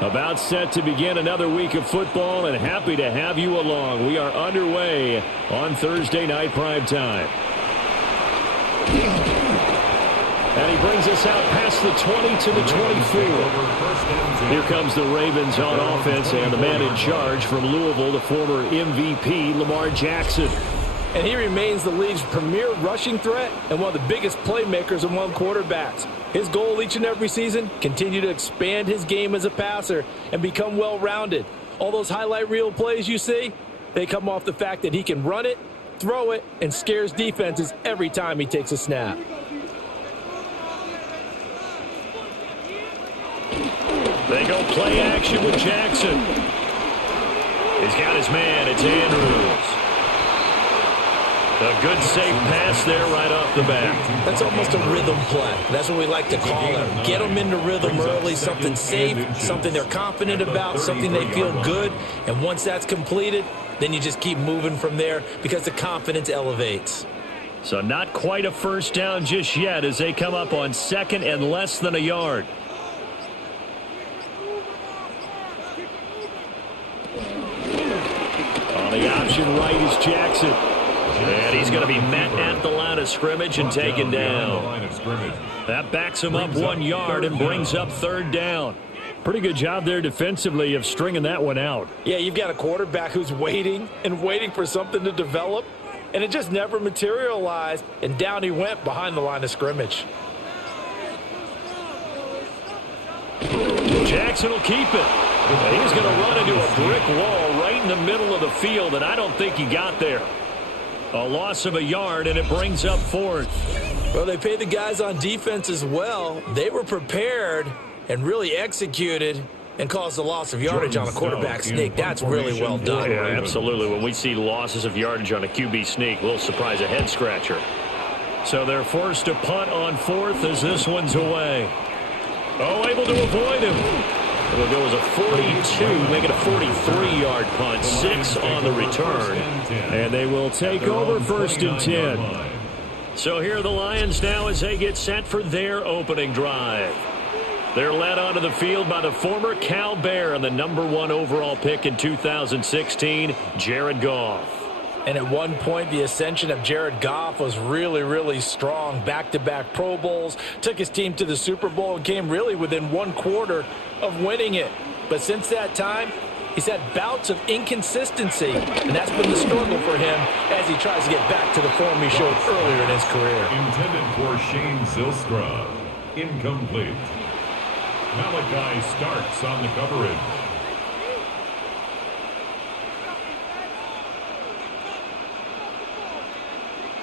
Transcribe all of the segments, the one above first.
About set to begin another week of football, and happy to have you along. We are underway on Thursday night prime time. And he brings us out past the 20 to the 24. Here comes the Ravens on offense, and the man in charge from Louisville, the former MVP, Lamar Jackson. And he remains the league's premier rushing threat and one of the biggest playmakers among quarterbacks. His goal each and every season, continue to expand his game as a passer and become well-rounded. All those highlight reel plays you see, they come off the fact that he can run it, throw it, and scares defenses every time he takes a snap. They go play action with Jackson. He's got his man. It's Andrews. A good safe pass there right off the bat. That's almost a rhythm play. That's what we like to call it. Get them into rhythm early, something safe, something they're confident about, something they feel good. And once that's completed, then you just keep moving from there because the confidence elevates. So not quite a first down just yet as they come up on second and less than a yard. On the option right is Jackson. And he's going to be met at the line of scrimmage and taken down. That backs him up 1 yard and brings up third down. Pretty good job there defensively of stringing that one out. Yeah, you've got a quarterback who's waiting and waiting for something to develop, and it just never materialized, and down he went behind the line of scrimmage. Jackson will keep it. He's going to run into a brick wall right in the middle of the field, and I don't think he got there. A loss of a yard, and it brings up fourth. Well, they paid the guys on defense as well. They were prepared and really executed and caused a loss of yardage on a quarterback sneak. That's really well done. Yeah, absolutely. When we see losses of yardage on a QB sneak, a little surprise, a head-scratcher. So they're forced to punt on fourth as this one's away. Oh, able to avoid him. It'll go as a 42, make it a 43-yard punt, 6 on the return. And they will take over first and 10. So here are the Lions now as they get set for their opening drive. They're led onto the field by the former Cal Bear and the #1 overall pick in 2016, Jared Goff. And at one point, the ascension of Jared Goff was really, really strong. Back-to-back Pro Bowls, took his team to the Super Bowl and came really within 1 quarter of winning it. But since that time, he's had bouts of inconsistency, and that's been the struggle for him as he tries to get back to the form he showed earlier in his career. Intended for Shane Zylstra. Incomplete. Malachi Starks on the coverage.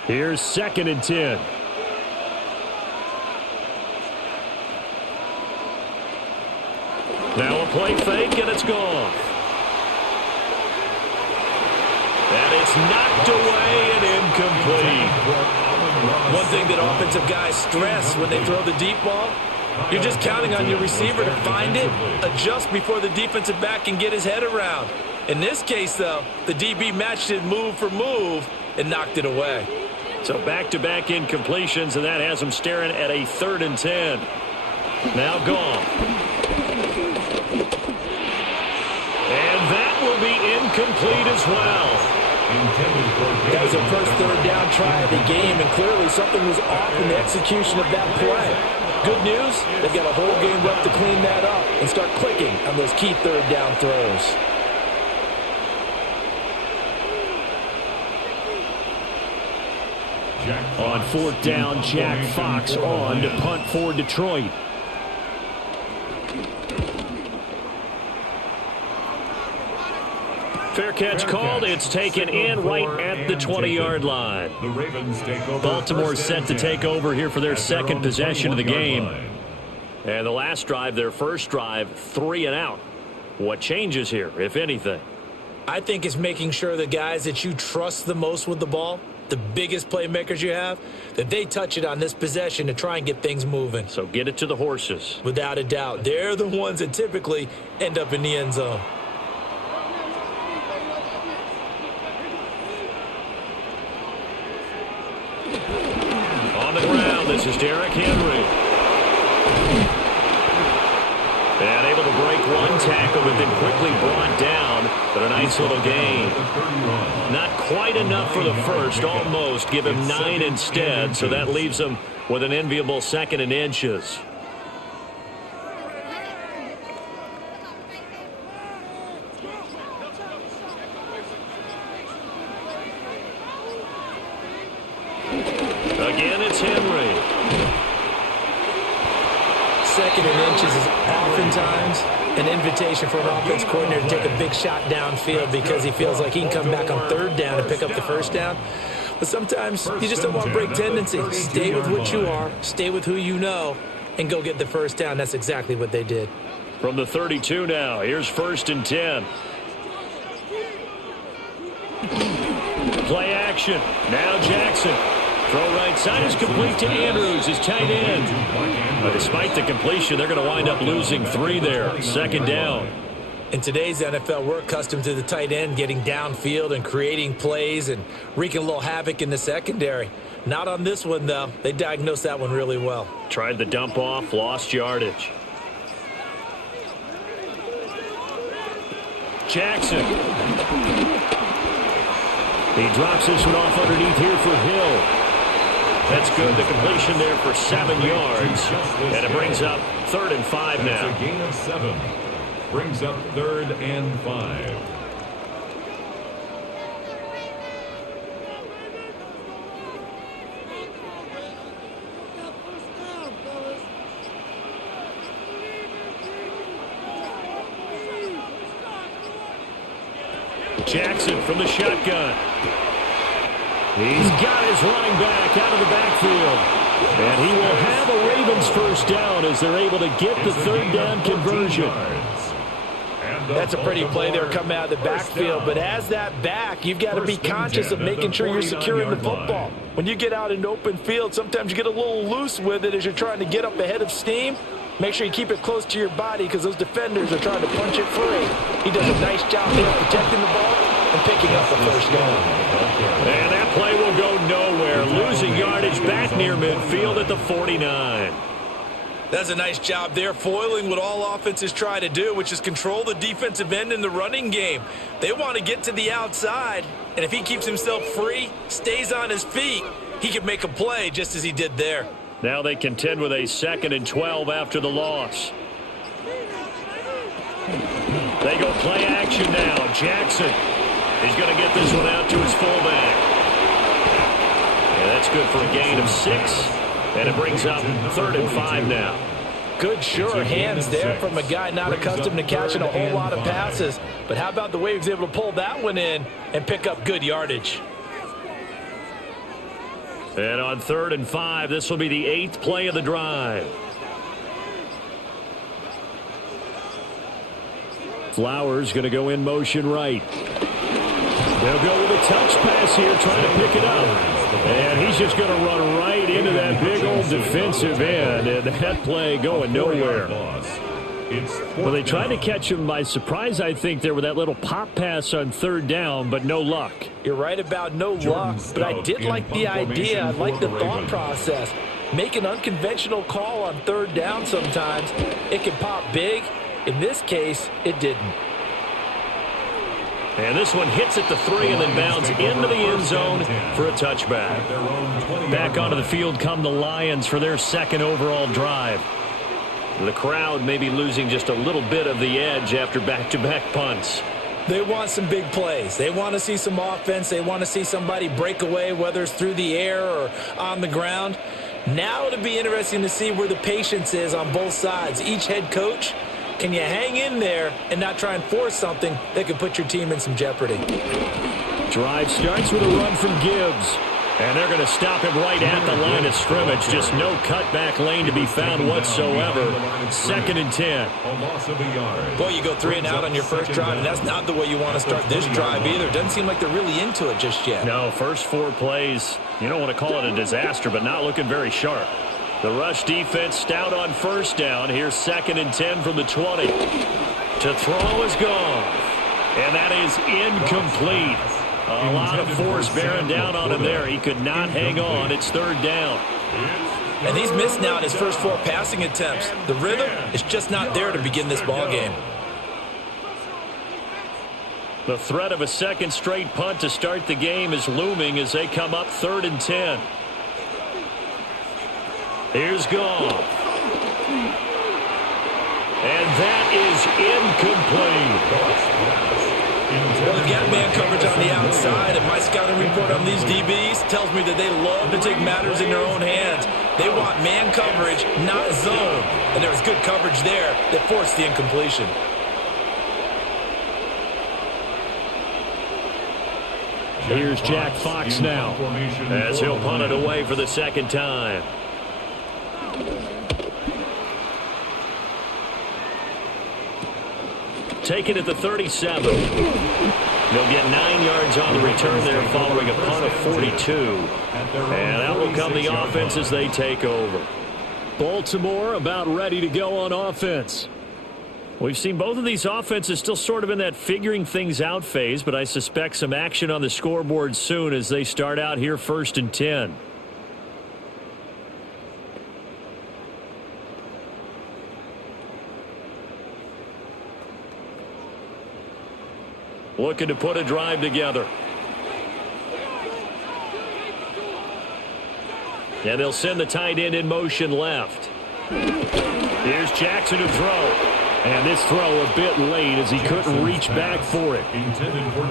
Here's second and 10. Now a play fake, and it's gone. And it's knocked away and incomplete. One thing that offensive guys stress when they throw the deep ball, you're just counting on your receiver to find it, adjust before the defensive back can get his head around. In this case, though, the DB matched it move for move and knocked it away. So back-to-back incompletions, and that has them staring at a 3rd and 10. Now gone. And that will be incomplete as well. That was their first 3rd down try of the game, and clearly something was off in the execution of that play. Good news, they've got a whole game left to clean that up and start clicking on those key 3rd down throws. On 4th down, Jack Fox on to punt for Detroit. Fair catch called. It's taken in right at the 20-yard line. Baltimore set to take over here for their second possession of the game. And the last drive, their first drive, 3 and out. What changes here, if anything? I think it's making sure the guys that you trust the most with the ball, the biggest playmakers you have, that they touch it on this possession to try and get things moving. So get it to the horses. Without a doubt. They're the ones that typically end up in the end zone. On the ground, this is Derrick Henry. And able to break one tackle, but then quickly brought down. But a nice little gain. Not quite enough for the first, almost. Give him 9 instead, so that leaves him with an enviable 2nd and inches. Again, it's Henry. 2nd and inches is oftentimes an invitation for an offense coordinator to take a big shot downfield because he feels like he can come back on 3rd down and pick up the 1st down. But sometimes you just don't want to break tendency. Stay with what you are, stay with who you know, and go get the 1st down. That's exactly what they did. From the 32 now, here's 1st and 10. Play action. Now Jackson. Throw right side is complete to Andrews, his tight end. But despite the completion, they're going to wind up losing 3 there. 2nd down. In today's NFL, we're accustomed to the tight end getting downfield and creating plays and wreaking a little havoc in the secondary. Not on this one, though. They diagnosed that one really well. Tried the dump off, lost yardage. Jackson. He drops this one off underneath here for Hill. That's good. The completion there for 7 yards. And it brings up 3rd and 5 now. That's a gain of 7. Brings up 3rd and 5. Jackson from the shotgun. He's got his running back out of the backfield. And he will have a Ravens 1st down as they're able to get the 3rd down conversion. That's a pretty play there coming out of the backfield. But as that back, you've got to be conscious of making sure you're securing the football. When you get out in open field, sometimes you get a little loose with it as you're trying to get up ahead of steam. Make sure you keep it close to your body because those defenders are trying to punch it free. He does a nice job there protecting the ball and picking up the 1st down. And that play will go nowhere. Losing yardage back near midfield at the 49. That's a nice job there, foiling what all offenses try to do, which is control the defensive end in the running game. They want to get to the outside, and if he keeps himself free, stays on his feet, he can make a play just as he did there. Now they contend with a 2nd and 12 after the loss. They go play action now. Jackson. He's going to get this one out to his fullback. And that's good for a gain of 6. And it brings up 3rd and 5 now. Good, sure hands there from a guy not accustomed to catching a whole lot of passes. But how about the way he was able to pull that one in and pick up good yardage? And on 3rd and 5, this will be the 8th play of the drive. Flowers going to go in motion right. They'll go with a touch pass here, trying to pick it up. And he's just going to run right into that big old defensive end. And that play going nowhere. Well, they tried to catch him by surprise, I think, there with that little pop pass on 3rd down, but no luck. You're right about no luck, but I did like the idea. I like the thought process. Make an unconventional call on 3rd down sometimes. It can pop big. In this case, it didn't. And this one hits at the 3 and then bounds into the end zone for a touchback. Back onto the field come the Lions for their 2nd overall drive. The crowd may be losing just a little bit of the edge after back-to-back punts. They want some big plays. They want to see some offense. They want to see somebody break away, whether it's through the air or on the ground. Now it'll be interesting to see where the patience is on both sides. Each head coach, can you hang in there and not try and force something that could put your team in some jeopardy? Drive starts with a run from Gibbs. And they're going to stop him right at the line of scrimmage. Just no cutback lane to be found whatsoever. 2nd and 10. Boy, you go 3 and out on your first drive, and that's not the way you want to start this drive either. Doesn't seem like they're really into it just yet. No, first 4 plays, you don't want to call it a disaster, but not looking very sharp. The rush defense stout on 1st down. Here's 2nd and 10 from the 20. To throw is gone. And that is incomplete. A lot of force bearing down on him there. He could not hang on. It's third down. And he's missed now in his first 4 passing attempts. The rhythm is just not there to begin this ball game. The threat of a second straight punt to start the game is looming as they come up 3rd and 10. Here's Goff. And that is incomplete. Well, they've got man coverage on the outside, and my scouting report on these DBs tells me that they love to take matters in their own hands. They want man coverage, not zone. And there was good coverage there that forced the incompletion. Here's Jack Fox now as he'll punt it away for the second time. Take it at the 37. They'll get 9 yards on the return there following a punt of 42. And out will come the offense as they take over. Baltimore about ready to go on offense. We've seen both of these offenses still sort of in that figuring things out phase, but I suspect some action on the scoreboard soon as they start out here 1st and 10. Looking to put a drive together. And they'll send the tight end in motion left. Here's Jackson to throw. And this throw a bit late as he couldn't reach back for it.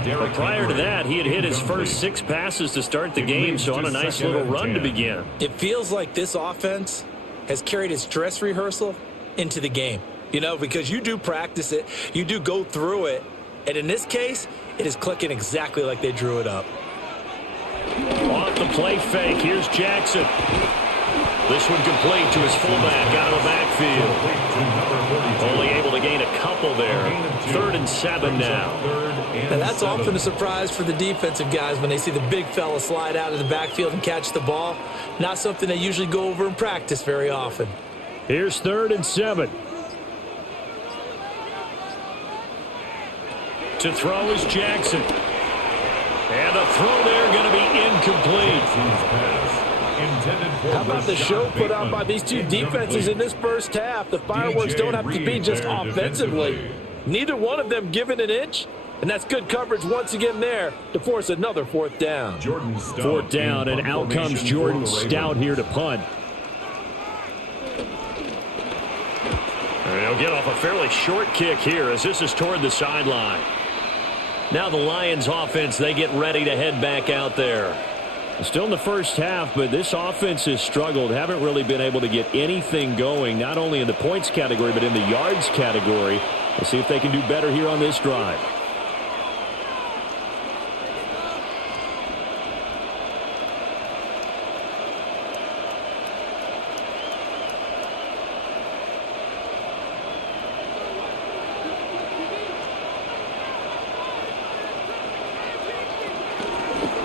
But prior to that, he had hit his first 6 passes to start the game, so on a nice little run to begin. It feels like this offense has carried its dress rehearsal into the game. You know, because you do practice it, you do go through it, and in this case, it is clicking exactly like they drew it up. Off the play fake, here's Jackson. This one complete to his fullback out of the backfield. Only able to gain a couple there. 3rd and 7 now. And that's often a surprise for the defensive guys when they see the big fella slide out of the backfield and catch the ball. Not something they usually go over in practice very often. Here's 3rd and 7. To throw is Jackson. And the throw there going to be incomplete. How about the show put on by these two defenses in this first half? The fireworks don't have to be just offensively. Neither one of them given an inch, and that's good coverage once again there to force another 4th down. 4th down, and out comes Jordan Stout here to punt. And he'll get off a fairly short kick here as this is toward the sideline. Now the Lions offense, they get ready to head back out there. Still in the first half, but this offense has struggled. Haven't really been able to get anything going, not only in the points category, but in the yards category. We'll see if they can do better here on this drive.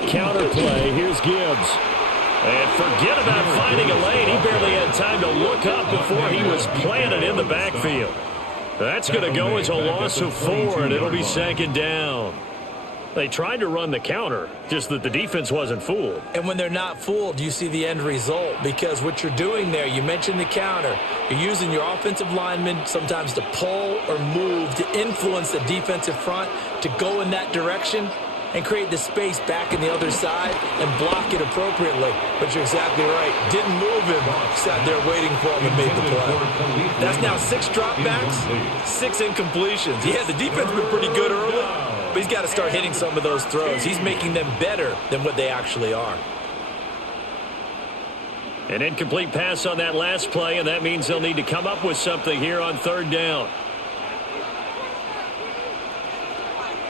Counter play, here's Gibbs. And forget about finding a lane. He barely had time to look up before he was planted in the backfield. That's going to go as a loss of 4, and it'll be 2nd down. They tried to run the counter, just that the defense wasn't fooled. And when they're not fooled, you see the end result, because what you're doing there, you mentioned the counter. You're using your offensive linemen sometimes to pull or move to influence the defensive front to go in that direction and create the space back in the other side and block it appropriately. But you're exactly right. Didn't move him. Sat there waiting for him and made the play. That's now 6 dropbacks, 6 incompletions. Yeah, the defense has been pretty good early, but he's got to start hitting some of those throws. He's making them better than what they actually are. An incomplete pass on that last play, and that means they'll need to come up with something here on 3rd down.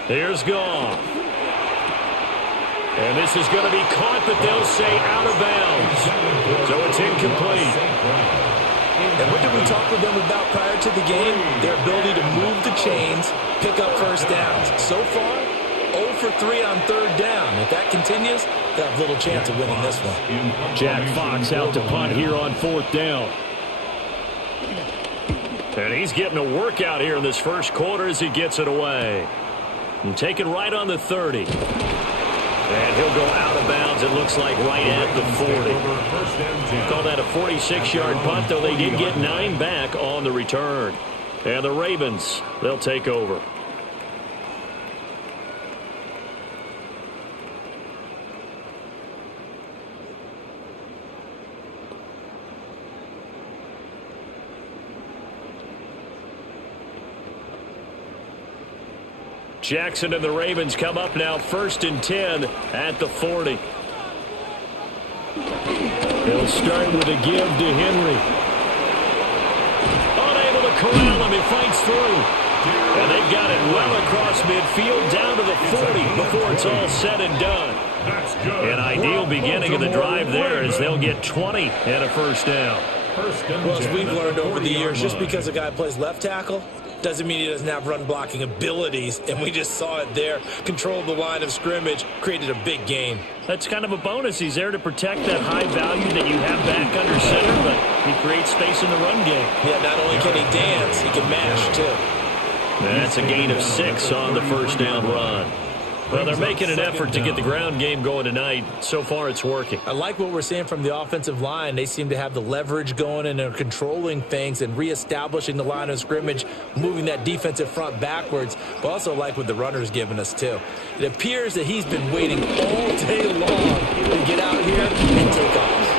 Here's Goff. And this is going to be caught, but they'll say out of bounds. So it's incomplete. And what did we talk with them about prior to the game? Their ability to move the chains, pick up first downs. So far, 0 for 3 on 3rd down. If that continues, they'll have little chance of winning this one. Jack Fox out to punt here on 4th down. And he's getting a workout here in this first quarter as he gets it away. And taken right on the 30. And he'll go out of bounds, it looks like, right at the 40. Call that a 46-yard punt, though they did get 9 back on the return. And the Ravens, they'll take over. Jackson and the Ravens come up now, 1st and 10 at the 40. They'll start with a give to Henry. Unable to corral him, he fights through. And they've got it well across midfield, down to the 40 before it's all said and done. An ideal beginning of the drive there as they'll get 20 and a first down. Well, as we've learned over the years, just because a guy plays left tackle doesn't mean he doesn't have run-blocking abilities, and we just saw it there. Controlled the line of scrimmage, created a big gain. That's kind of a bonus. He's there to protect that high value that you have back under center, but he creates space in the run game. Yeah, not only can he dance, he can mash, too. That's a gain of 6 on the first down run. Well, they're making an effort to get the ground game going tonight. So far, it's working. I like what we're seeing from the offensive line. They seem to have the leverage going, and they're controlling things and reestablishing the line of scrimmage, moving that defensive front backwards, but also like what the runner's giving us, too. It appears that he's been waiting all day long to get out here and take off.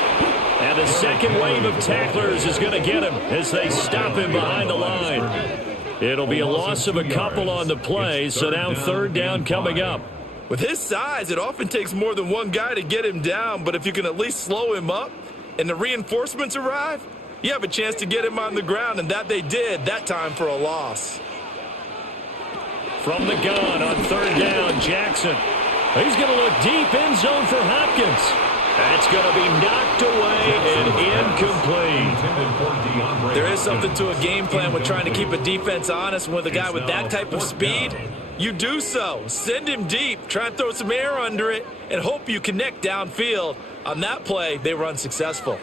And the second wave of tacklers is going to get him as they stop him behind the line. It'll be a loss of a couple on the play, so now 3rd down coming up. With his size, it often takes more than one guy to get him down, but if you can at least slow him up and the reinforcements arrive, you have a chance to get him on the ground, and that they did, that time for a loss. From the gun on 3rd down, Jackson. He's going to look deep, end zone for Hopkins. That's going to be knocked away and incomplete. There is something to a game plan with trying to keep a defense honest. With a guy with that type of speed, you do so. Send him deep, try and throw some air under it, and hope you connect downfield. On that play, they were unsuccessful.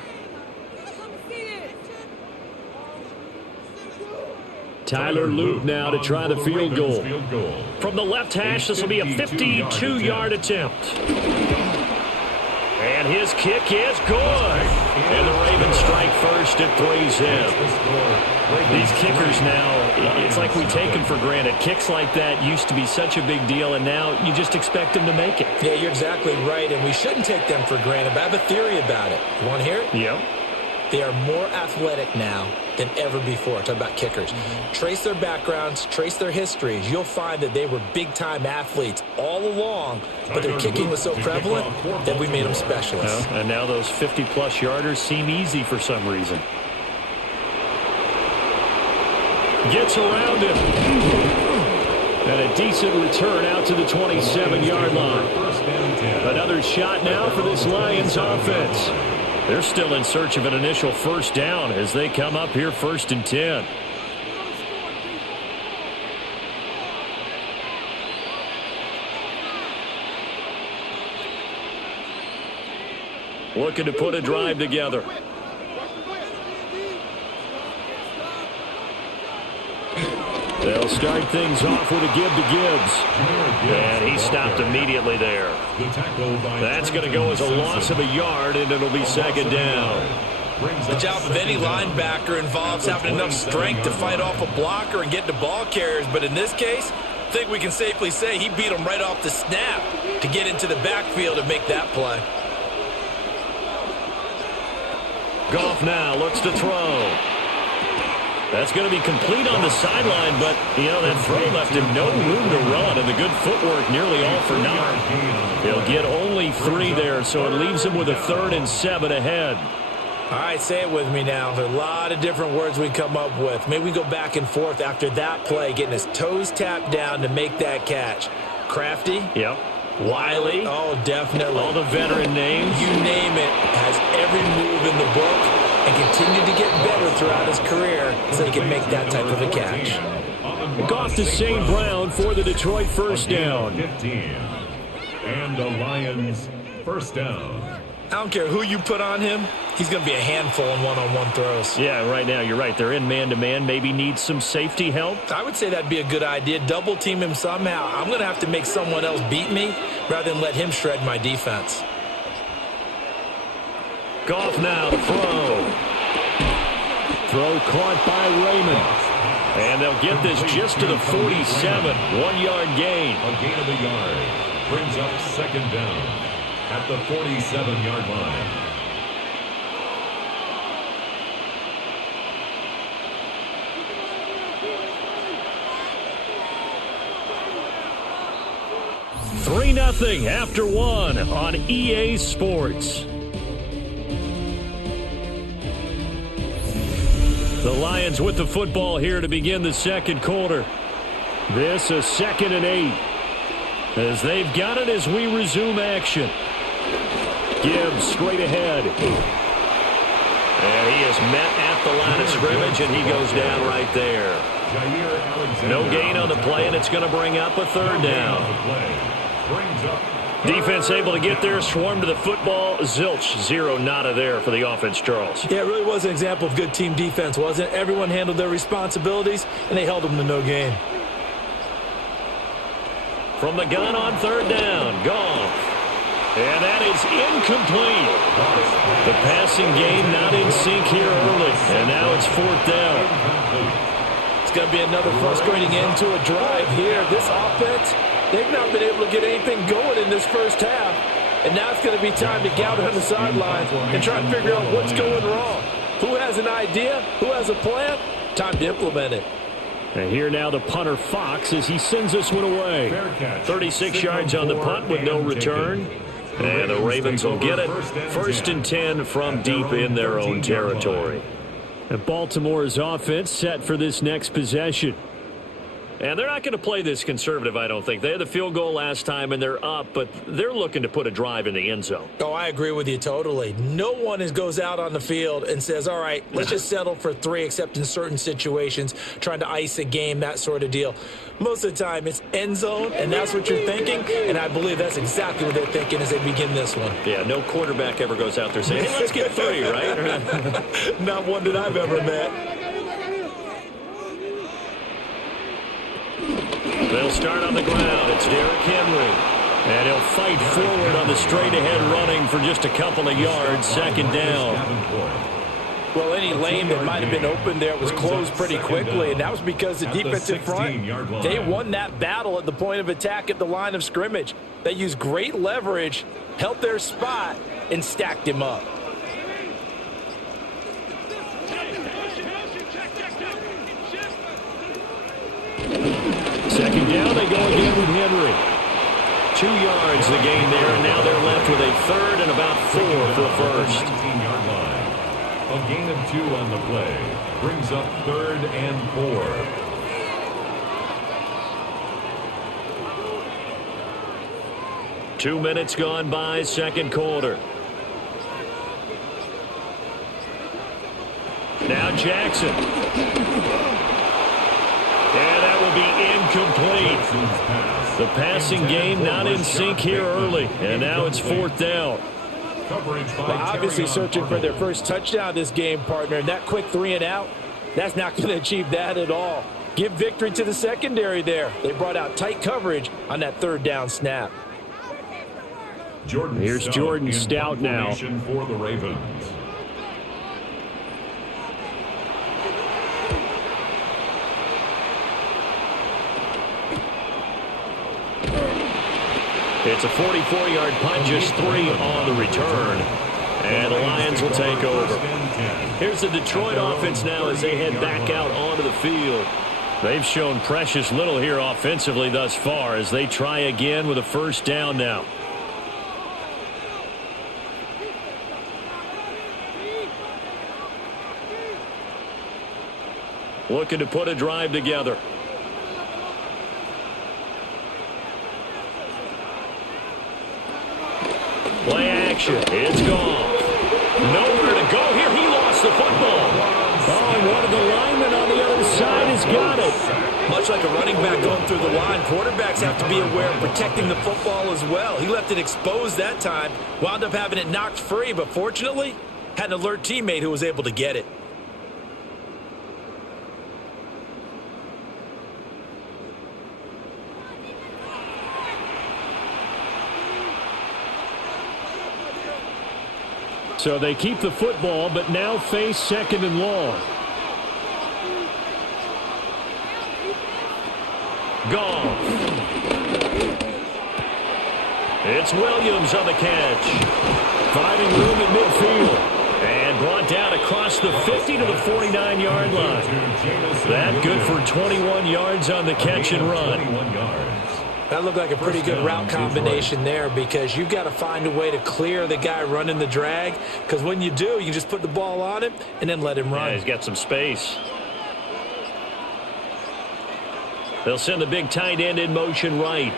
Tyler Luke now to try the field goal. From the left hash, this will be a 52-yard attempt. And his kick is good. And the Ravens strike first at 3's in. These kickers now, it's like we take them for granted. Kicks like that used to be such a big deal, and now you just expect them to make it. Yeah, you're exactly right, and we shouldn't take them for granted, but I have a theory about it. You want to hear it? Yep. They are more athletic now than ever before. Talk about kickers. Trace their backgrounds, trace their histories. You'll find that they were big-time athletes all along, but their kicking was so prevalent that we made them specialists. Well, and now those 50-plus yarders seem easy for some reason. Gets around him. And a decent return out to the 27-yard line. Another shot now for this Lions offense. They're still in search of an initial first down as they come up here 1st and 10. Looking to put a drive together. They'll start things off with a give to Gibbs. And he stopped immediately there. That's going to go as a loss of a yard, and it'll be 2nd down. The job of any linebacker involves having enough strength to fight off a blocker and get to ball carriers. But in this case, I think we can safely say he beat him right off the snap to get into the backfield and make that play. Goff now looks to throw. That's going to be complete on the sideline, but, you know, that throw left him no room to run, and the good footwork nearly all for naught. He'll get only 3 there, so it leaves him with a 3rd and 7 ahead. All right, say it with me now. There are a lot of different words we come up with. Maybe we go back and forth after that play, getting his toes tapped down to make that catch. Crafty? Yep. Wiley? Oh, definitely. All the veteran names. You name it. Has every move in the book and continued to get better throughout his career so he can make that type of a catch. Goff to St. Brown for the Detroit first down. 15. And the Lions first down. I don't care who you put on him. He's going to be a handful in one-on-one throws. Yeah, right now, you're right. They're in man-to-man. Maybe need some safety help. I would say that'd be a good idea. Double team him somehow. I'm going to have to make someone else beat me rather than let him shred my defense. Goff now to throw. Throw caught by Raymond. And they'll get this just to the 47. 1-yard gain. A gain of a yard. Brings up second down at the 47-yard line. Three 0 after one on EA Sports. The Lions with the football here to begin the second quarter. This a 2nd and 8. As they've got it as we resume action. Gibbs straight ahead. And he is met at the line of scrimmage, and he goes down right there. No gain on the play, and it's going to bring up a third down. Defense able to get there, swarm to the football. Zilch, 0 nada there for the offense, Charles. Yeah, it really was an example of good team defense, wasn't it? Everyone handled their responsibilities, and they held them to no gain. From the gun on third down, Goff. And that is incomplete. The passing game not in sync here early, and now it's 4th down. It's going to be another frustrating end to a drive here. This offense, they've not been able to get anything going in this first half. And now it's going to be time to gather on the sidelines and try to figure out what's going wrong. Who has an idea? Who has a plan? Time to implement it. And here now the punter Fox as he sends this one away. 36 yards on the punt with no return. And the Ravens will get it. 1st and 10 from deep in their own territory. And Baltimore's offense set for this next possession. And they're not going to play this conservative, I don't think. They had the field goal last time, and they're up, but they're looking to put a drive in the end zone. Oh, I agree with you totally. No one goes out on the field and says, all right, let's just settle for 3, except in certain situations, trying to ice a game, that sort of deal. Most of the time, it's end zone, and that's what you're thinking, and I believe that's exactly what they're thinking as they begin this one. Yeah, no quarterback ever goes out there saying, hey, let's get 3, right? Not one that I've ever met. They'll start on the ground. It's Derrick Henry. And he'll fight forward on the straight-ahead running for just a couple of yards. 2nd down. Well, any lane that might have been open there was closed pretty quickly, and that was because the defensive front, they won that battle at the point of attack at the line of scrimmage. They used great leverage, held their spot, and stacked him up. Second down, they go again with Henry. 2 yards the gain there, and now they're left with a 3rd and about 4 for the first. 19-yard line. A gain of 2 on the play. Brings up 3rd and 4. 2 minutes gone by, second quarter. Now Jackson. And that will be incomplete. The passing game not in sync here early. And now it's 4th down. Well, obviously searching for their first touchdown this game, partner. And that quick 3 and out, that's not going to achieve that at all. Give victory to the secondary there. They brought out tight coverage on that 3rd down snap. Here's Jordan Stout now. For the Ravens. It's a 44-yard punt, just 3 on the return. And the Lions will take over. Here's the Detroit offense now as they head back out onto the field. They've shown precious little here offensively thus far as they try again with a 1st down now. Looking to put a drive together. Play action. It's gone. Nowhere to go here. He lost the football. Oh, and one of the linemen on the other side he's got it. Much like a running back going through the line, quarterbacks have to be aware of protecting the football as well. He left it exposed that time, wound up having it knocked free, but fortunately, had an alert teammate who was able to get it. So they keep the football, but now face 2nd and long. Goff. It's Williams on the catch. Finding room in midfield. And brought down across the 50 to the 49-yard line. That good for 21 yards on the catch and run. That looked like a pretty good route combination there, because you've got to find a way to clear the guy running the drag, because when you do, you just put the ball on him and then let him run. Yeah, he's got some space. They'll send the big tight end in motion right.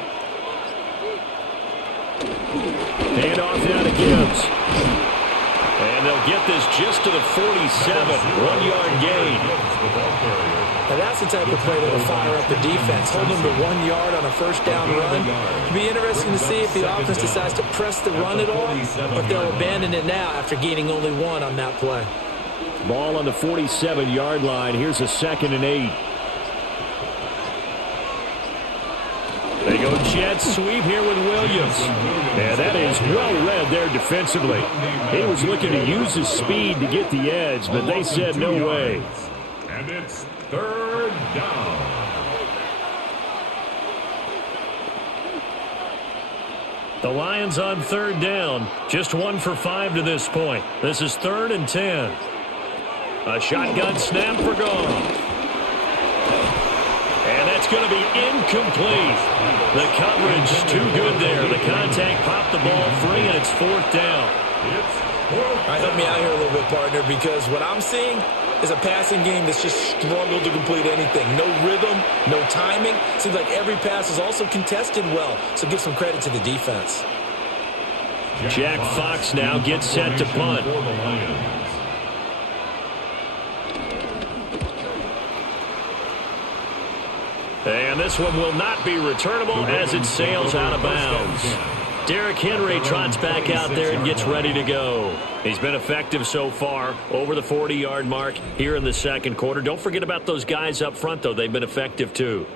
Hand off now to Gibbs. And they'll get this just to the 47. 1-yard gain. Now that's the type of play that will fire up the defense. Hold them to 1 yard on a first down run. It'll be interesting to see if the offense decides to press the run at all, but they'll abandon it now after gaining only 1 on that play. Ball on the 47-yard line. Here's a 2nd and 8. They go jet sweep here with Williams. And that is well read there defensively. He was looking to use his speed to get the edge, but they said no way. And it's 3rd down. The Lions on 3rd down. Just 1 for 5 to this point. This is 3rd and 10. A shotgun snap for Goff. And that's going to be incomplete. The coverage too good there. The contact popped the ball free, and it's 4th down. All right, help me out here a little bit, partner, because what I'm seeing is a passing game that's just struggled to complete anything. No rhythm, no timing. Seems like every pass is also contested well, so give some credit to the defense. Jack Fox now gets set to punt. And this one will not be returnable as it sails out of bounds. Derrick Henry trots back out there and gets ready to go. He's been effective so far, over the 40-yard mark here in the 2nd quarter. Don't forget about those guys up front, though. They've been effective, too.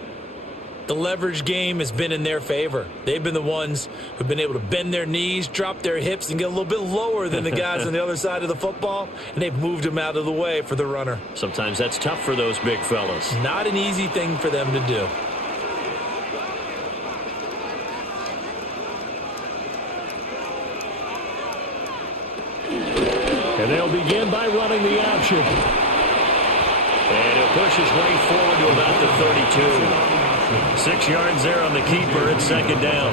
The leverage game has been in their favor. They've been the ones who've been able to bend their knees, drop their hips, and get a little bit lower than the guys on the other side of the football, and they've moved them out of the way for the runner. Sometimes that's tough for those big fellas. Not an easy thing for them to do. And they'll begin by running the option. And he'll push his way forward to about the 32. 6 yards there on the keeper at 2nd down.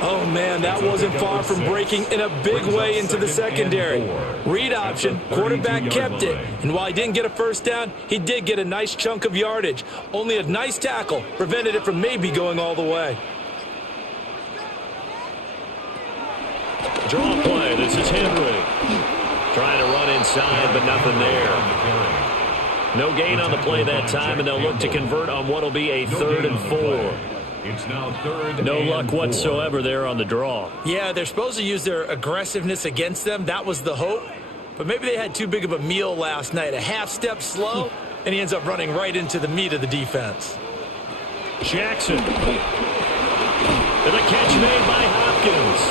Oh, man, that wasn't far from breaking in a big way into the secondary. Read option, quarterback kept it. And while he didn't get a first down, he did get a nice chunk of yardage. Only a nice tackle prevented it from maybe going all the way. Draw play. This is Henry. Trying to run inside, but nothing there. No gain on the play that time, and they'll look to convert on what will be a 3rd and 4. It's now 3rd. No luck whatsoever there on the draw. Yeah, they're supposed to use their aggressiveness against them. That was the hope. But maybe they had too big of a meal last night. A half step slow, and he ends up running right into the meat of the defense. Jackson. And the catch made by Hopkins.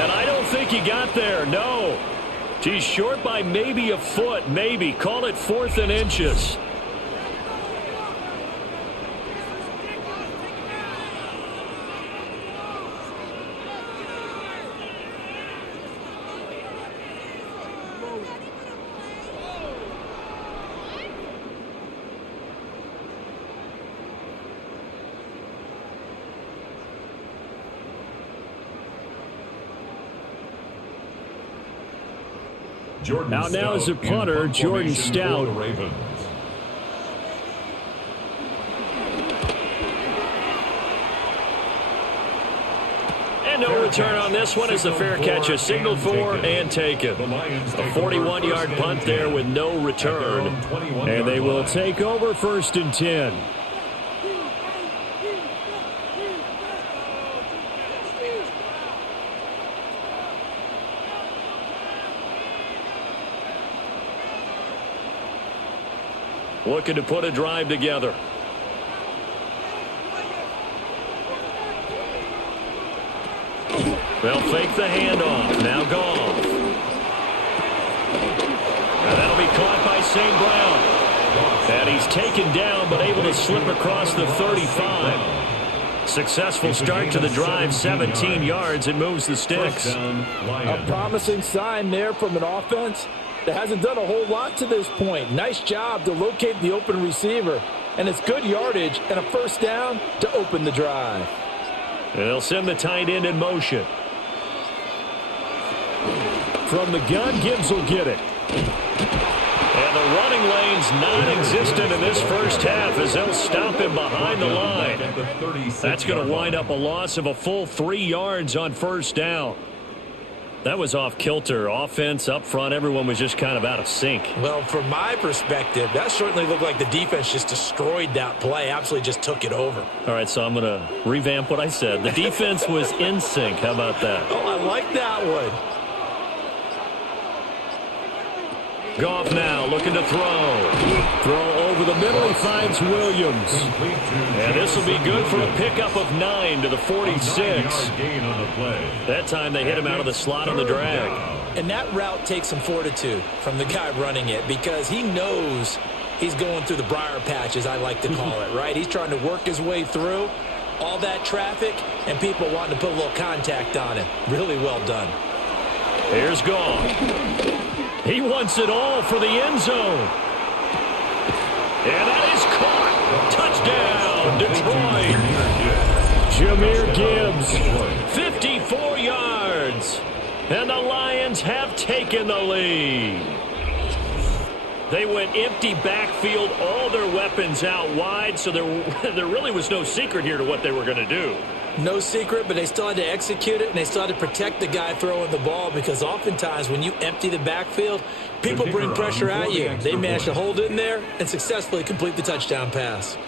And I don't think he got there, no. He's short by maybe a foot, maybe. Call it 4th and inches. Out now is a punter, Jordan Stout. And no return on this one as the fair catch is signaled for and taken. A 41-yard punt there with no return. And they will take over 1st and 10. Looking to put a drive together. They'll fake the handoff. Now Goff. And that'll be caught by St. Brown. And he's taken down but able to slip across the 35. Successful start to the drive, 17 yards. It moves the sticks. A promising sign there from an offense that hasn't done a whole lot to this point. Nice job to locate the open receiver. And it's good yardage and a 1st down to open the drive. And they'll send the tight end in motion. From the gun, Gibbs will get it. And the running lane's non-existent in this first half as they'll stop him behind the line. That's going to wind up a loss of a full 3 yards on 1st down. That was off kilter. Offense up front, everyone was just kind of out of sync. Well, from my perspective, that certainly looked like the defense just destroyed that play, absolutely just took it over. All right, so I'm going to revamp what I said. The defense was in sync. How about that? Oh, I like that one. Goff now looking to throw. Throw over the middle. He finds Williams. And this will be good for a pickup of 9 to the 46. That time they hit him out of the slot on the drag. And that route takes some fortitude from the guy running it because he knows he's going through the briar patch, as I like to call it, right? He's trying to work his way through all that traffic and people wanting to put a little contact on him. Really well done. Here's Goff. He wants it all for the end zone. And that is caught. Touchdown, Detroit. Jahmyr Gibbs, 54 yards. And the Lions have taken the lead. They went empty backfield, all their weapons out wide, so there really was no secret here to what they were going to do. No secret, but they still had to execute it, and they still had to protect the guy throwing the ball because oftentimes when you empty the backfield, people bring pressure at you. They managed to hold it in there and successfully complete the touchdown pass.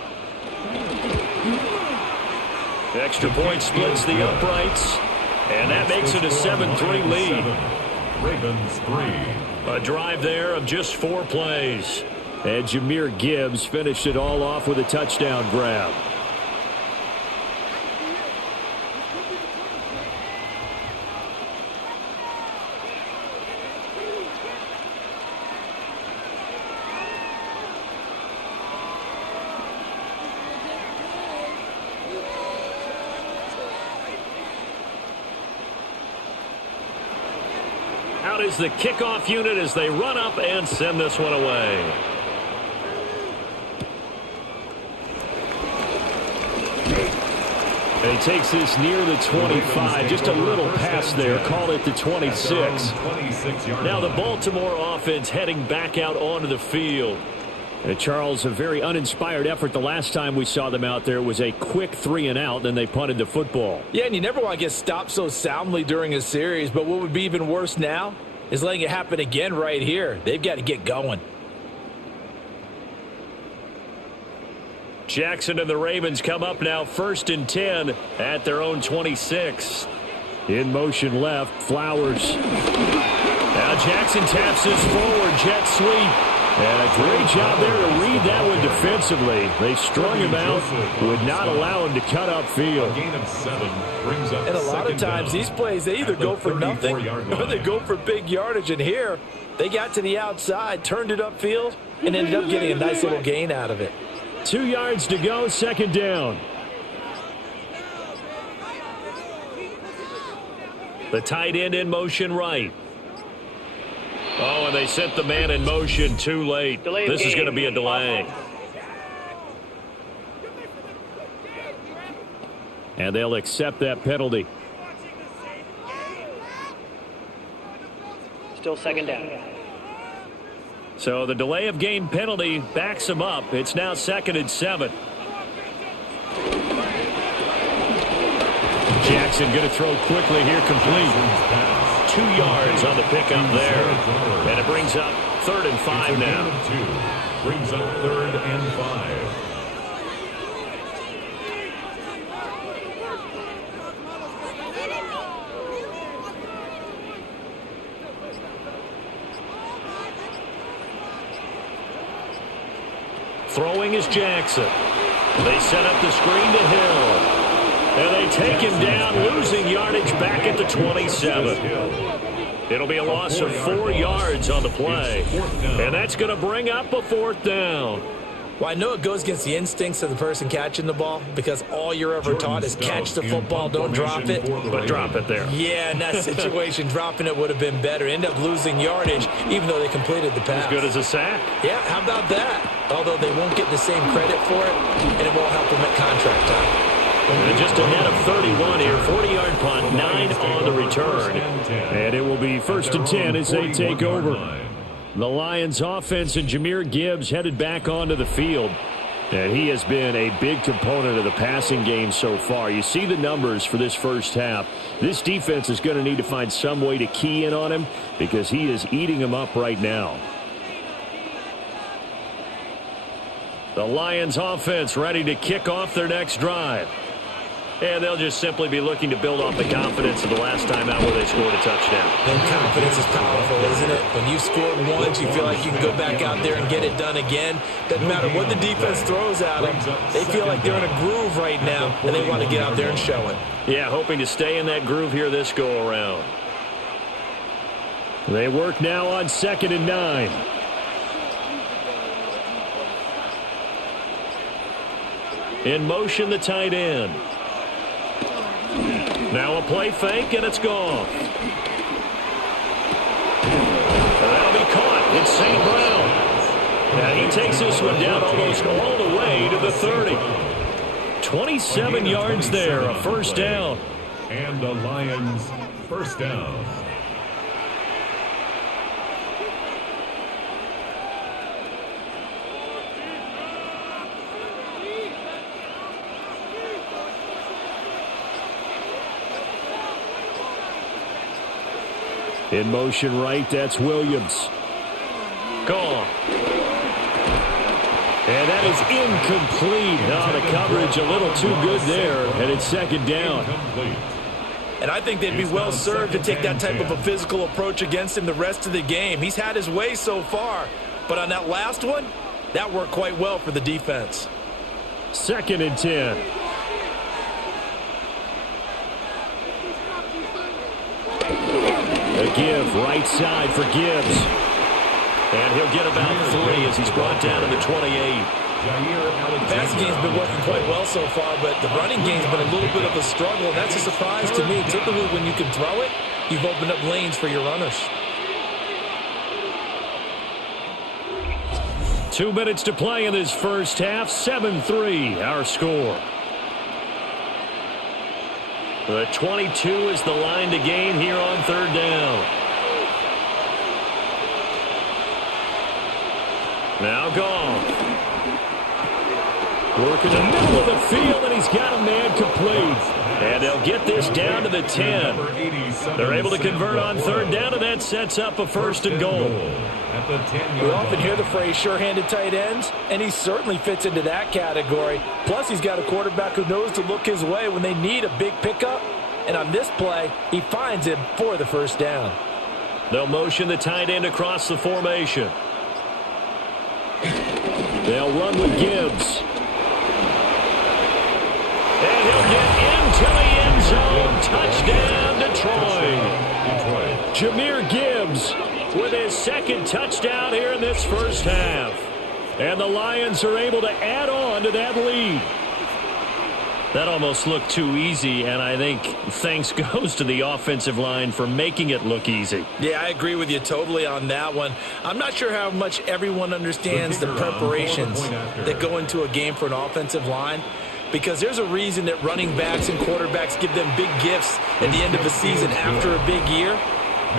Extra point splits the uprights, and that makes it a 7-3 lead. Ravens 3. A drive there of just 4 plays. And Jahmyr Gibbs finished it all off with a touchdown grab. Out is the kickoff unit as they run up and send this one away. And he takes this near the 25. Just a little pass there. Call it the 26. Now the Baltimore offense heading back out onto the field. Charles, a very uninspired effort the last time we saw them out there was a quick 3-and-out, then they punted the football. Yeah, and you never want to get stopped so soundly during a series, but what would be even worse now is letting it happen again right here. They've got to get going. Jackson and the Ravens come up now 1st and 10 at their own 26. In motion left, Flowers. Now Jackson taps this forward, jet sweep. And a great job there to read that one defensively. They strung him out, would not allow him to cut upfield. And a lot of times these plays, they either go for nothing or they go for big yardage. And here, they got to the outside, turned it upfield, and ended up getting a nice little gain out of it. 2 yards to go, 2nd down. The tight end in motion right. Oh, and they sent the man in motion too late. This is going to be a delay. And they'll accept that penalty. Still 2nd down. So the delay of game penalty backs him up. It's now 2nd and 7. Jackson Jackson going to throw quickly here, complete. 2 yards on the pickup there. And it brings up 3rd and 5 now. Brings up 3rd and 5. Throwing is Jackson. They set up the screen to Hill. And they take him down, losing yardage back at the 27. It'll be a loss of 4 yards on the play. And that's going to bring up a 4th down. Well, I know it goes against the instincts of the person catching the ball because all you're ever taught is catch the football, don't drop it. But drop it there. Yeah, in that situation, dropping it would have been better. End up losing yardage, even though they completed the pass. As good as a sack. Yeah, how about that? Although they won't get the same credit for it, and it won't help them at contract time. And just a net of 31 here, 40-yard punt, 9 on the return. And it will be 1st and 10 as they take over. The Lions offense and Jahmyr Gibbs headed back onto the field. And he has been a big component of the passing game so far. You see the numbers for this first half. This defense is going to need to find some way to key in on him because he is eating them up right now. The Lions offense ready to kick off their next drive. And they'll just simply be looking to build off the confidence of the last time out where they scored a touchdown. And confidence is powerful, isn't it? When you've scored once, you feel like you can go back out there and get it done again. Doesn't matter what the defense throws at them. They feel like they're in a groove right now, and they want to get out there and show it. Yeah, hoping to stay in that groove here this go-around. They work now on 2nd and 9. In motion, the tight end. Now a play fake, and it's gone. That'll be caught. It's St. Brown. And he takes this one down almost all the way to the 30. 27 yards there, a 1st down. And the Lions' 1st down. In motion right, that's Williams. Gone. And that is incomplete. Now the coverage a little too good there, and it's 2nd down. And I think they'd be well served to take that type of a physical approach against him the rest of the game. He's had his way so far, but on that last one, that worked quite well for the defense. 2nd and 10. A give right side for Gibbs. And he'll get about 3 as he's brought down to the 28. The passing game's been working quite well so far, but the running game's been a little bit of a struggle, and that's a surprise to me. Typically, when you can throw it, you've opened up lanes for your runners. 2 minutes to play in this first half. 7-3, our score. The 22 is the line to gain here on 3rd down. Now Goff. Working the middle of the field, and he's got a man complete. And they'll get this down to the 10. They're able to convert on 3rd down, and that sets up a 1st and goal. We often hear the phrase sure-handed tight ends, and he certainly fits into that category. Plus, he's got a quarterback who knows to look his way when they need a big pickup. And on this play, he finds him for the 1st down. They'll motion the tight end across the formation. They'll run with Gibbs. And he'll get into the end zone. Touchdown, Detroit. Jahmyr Gibbs with his 2nd touchdown here in this first half. And the Lions are able to add on to that lead. That almost looked too easy, and I think thanks goes to the offensive line for making it look easy. Yeah, I agree with you totally on that one. I'm not sure how much everyone understands the preparations that go into a game for an offensive line, because there's a reason that running backs and quarterbacks give them big gifts at the end of a season after a big year.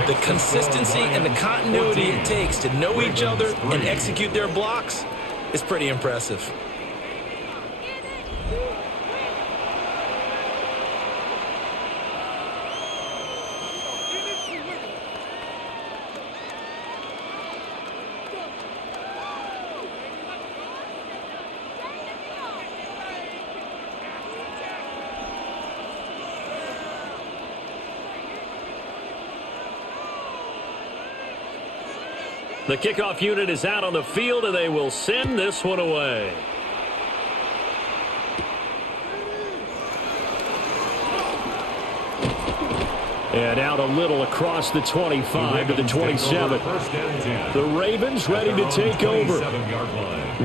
The consistency and the continuity it takes to know each other and execute their blocks is pretty impressive. The kickoff unit is out on the field, and they will send this one away. And out a little across the 25 to the 27. The Ravens ready to take over.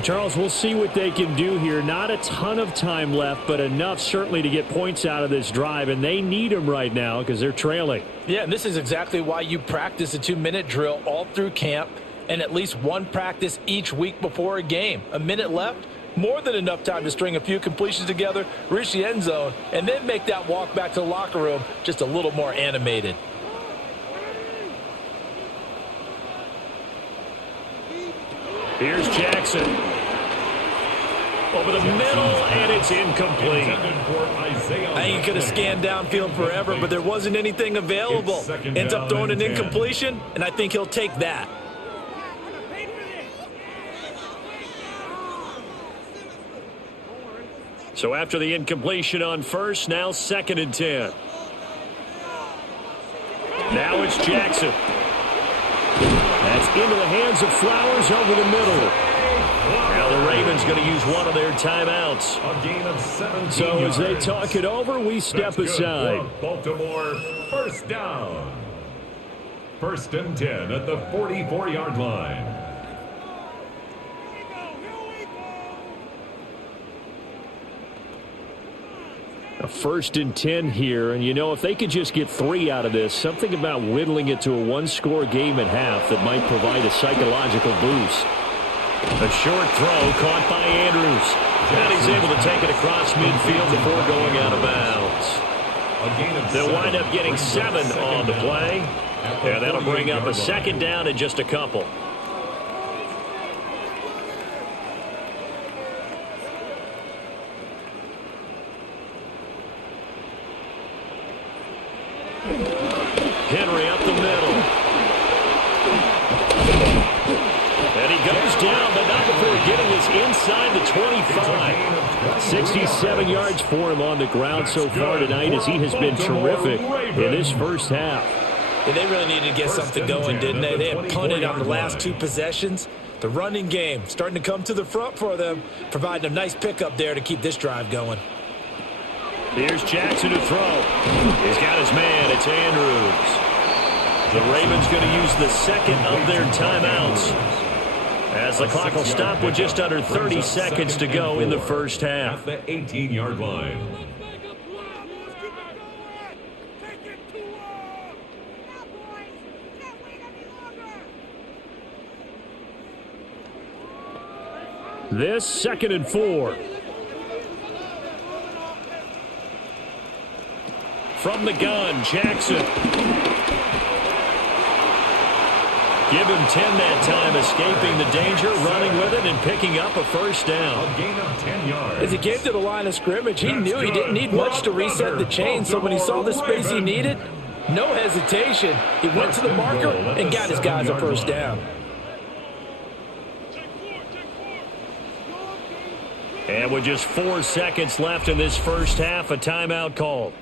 Charles, we'll see what they can do here. Not a ton of time left, but enough certainly to get points out of this drive, and they need them right now because they're trailing. Yeah, and this is exactly why you practice a 2-minute drill all through camp and at least one practice each week before a game. A minute left, more than enough time to string a few completions together, reach the end zone, and then make that walk back to the locker room just a little more animated. Here's Jackson. Over the middle, and it's incomplete. I think he could have scanned downfield forever, but there wasn't anything available. Ends up throwing an incompletion, and I think he'll take that. So after the incompletion on first, now 2nd and 10. Now it's Jackson. That's into the hands of Flowers over the middle. Now the Ravens going to use one of their timeouts. A gain of 17 so yards. as they talk it over, we step aside. Baltimore, first down. 1st and 10 at the 44-yard line. A 1st and 10 here, and you know, if they could just get 3 out of this, something about whittling it to a one-score game at half that might provide a psychological boost. A short throw caught by Andrews, and he's able to take it across midfield before going out of bounds. They'll wind up getting 7 on the play, and that'll bring up a 2nd down in just a couple. Henry up the middle. And he goes down, but not before getting us inside the 25. 67 yards for him on the ground so far tonight as he has been terrific in this first half. Yeah, they really needed to get something going, didn't they? They had punted on the last 2 possessions. The running game starting to come to the front for them, providing a nice pickup there to keep this drive going. Here's Jackson to throw. He's got his man. It's Andrews. The Ravens going to use the 2nd of their timeouts as the clock will stop with just under 30 seconds to go in the first half. At the 18-yard line. This 2nd and 4. From the gun, Jackson. Give him 10 that time, escaping the danger, running with it, and picking up a first down. A gain of 10 yards. As he came to the line of scrimmage, he knew he didn't need much to reset the chain, so when he saw the space he needed, no hesitation. He went to the marker and got his guys a first down. And with just 4 seconds left in this first half, a timeout called.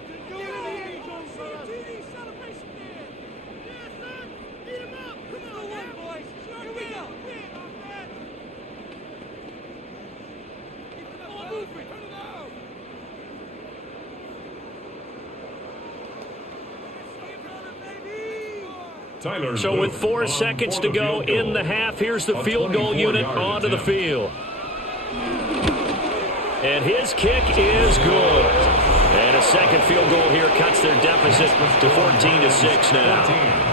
So with 4 seconds to go in the half, here's the field goal unit onto the field. And his kick is good. And a second field goal here cuts their deficit to 14-6 now.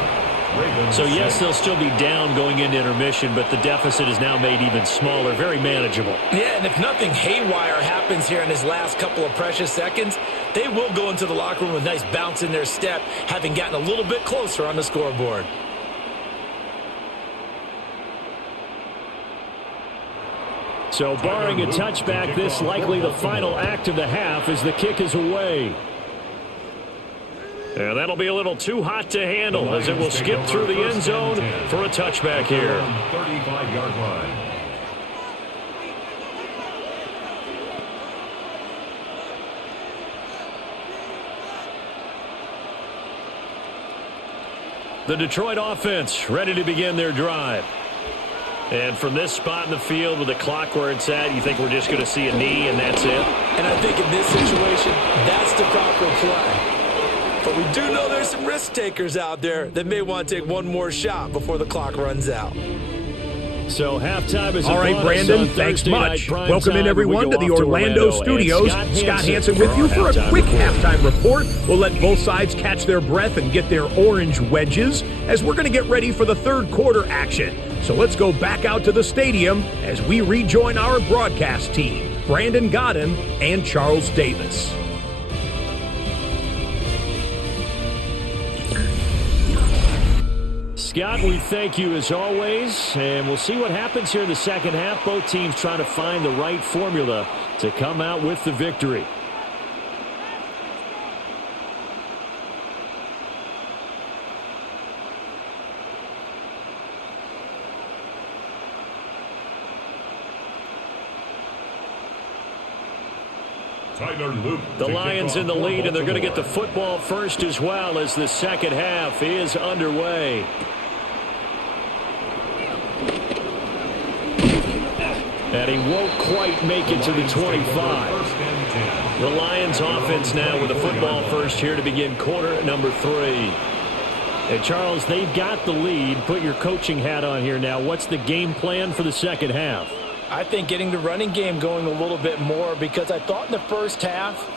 So yes, they'll still be down going into intermission, but the deficit is now made even smaller, very manageable. Yeah, and if nothing haywire happens here in his last couple of precious seconds, they will go into the locker room with a nice bounce in their step, having gotten a little bit closer on the scoreboard. So barring a touchback, this likely the final act of the half as the kick is away. And that'll be a little too hot to handle as it will skip through the end zone for a touchback here. 35-yard line. The Detroit offense ready to begin their drive. And from this spot in the field with the clock where it's at, you think we're just going to see a knee and that's it? And I think in this situation, that's the proper play. But we do know there's some risk takers out there that may want to take one more shot before the clock runs out. So halftime is all right, Brandon, thanks much. Welcome in, everyone, to the Orlando studios. Scott Hansen with you for a quick halftime report. We'll let both sides catch their breath and get their orange wedges as we're going to get ready for the third quarter action. So let's go back out to the stadium as we rejoin our broadcast team, Brandon Godden and Charles Davis. Scott, we thank you as always, and we'll see what happens here in the second half. Both teams trying to find the right formula to come out with the victory. The Lions in the lead, and they're going to get the football first as well as the second half is underway. And he won't quite make it to the 25. The Lions offense now with the football first here to begin quarter number 3. And Charles, they've got the lead. Put your coaching hat on here now. What's the game plan for the second half? I think getting the running game going a little bit more, because I thought in the first half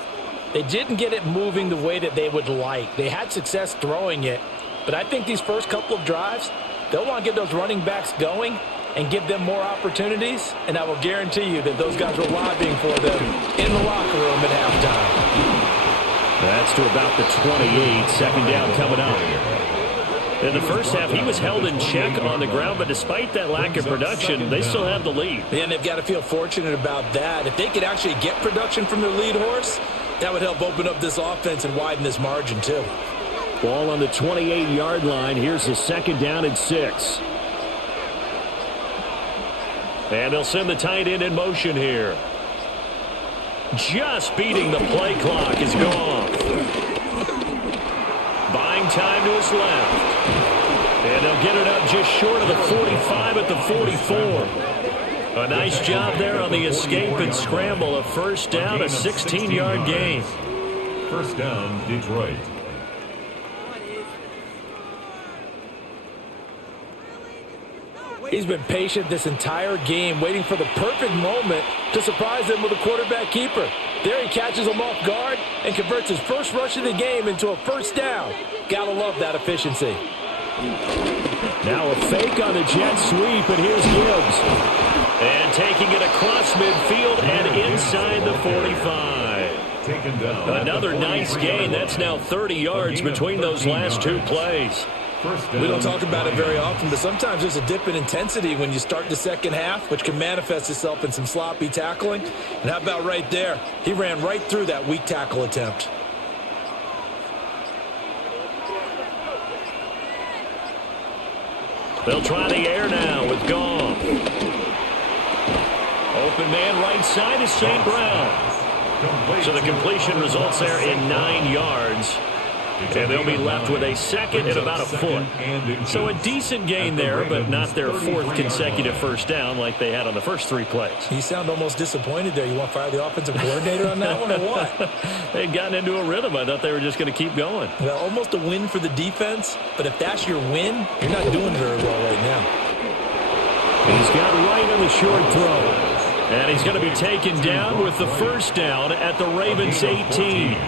they didn't get it moving the way that they would like. They had success throwing it, but I think these first couple of drives, they'll want to get those running backs going and give them more opportunities, and I will guarantee you that those guys were lobbying for them in the locker room at halftime. That's to about the 28. Second down coming up. In the first half, he was held in check on the ground, but despite that lack of production, they still have the lead. And they've got to feel fortunate about that. If they could actually get production from their lead horse, that would help open up this offense and widen this margin too. Ball on the 28-yard line. Here's the second down and 6. And they'll send the tight end in motion here. Just beating the play clock is gone. Buying time to his left. And they'll get it up just short of the 45 at the 44. A nice job there on the escape and scramble. A first down, a 16-yard gain. First down, Detroit. He's been patient this entire game, waiting for the perfect moment to surprise them with a quarterback keeper. There he catches him off guard and converts his first rush of the game into a first down. Gotta love that efficiency. Now a fake on the jet sweep, and here's Gibbs. And taking it across midfield and inside the 45. Taken down. Another nice gain. That's now 30 yards between those last two plays. We don't talk about it very often, but sometimes there's a dip in intensity when you start the second half, which can manifest itself in some sloppy tackling. And how about right there? He ran right through that weak tackle attempt. They'll try the air now with Goff. Open man right side is St. Brown. So the completion results there in 9 yards. And they'll be left with a second and about a foot. So a decent gain there, but not their fourth consecutive first down like they had on the first 3 plays. You sound almost disappointed there. You want to fire the offensive coordinator on that one or what? They'd gotten into a rhythm. I thought they were just going to keep going. Well, almost a win for the defense, but if that's your win, you're not doing very well right now. He's got right on the short throw. And he's going to be taken down with the first down at the Ravens 18.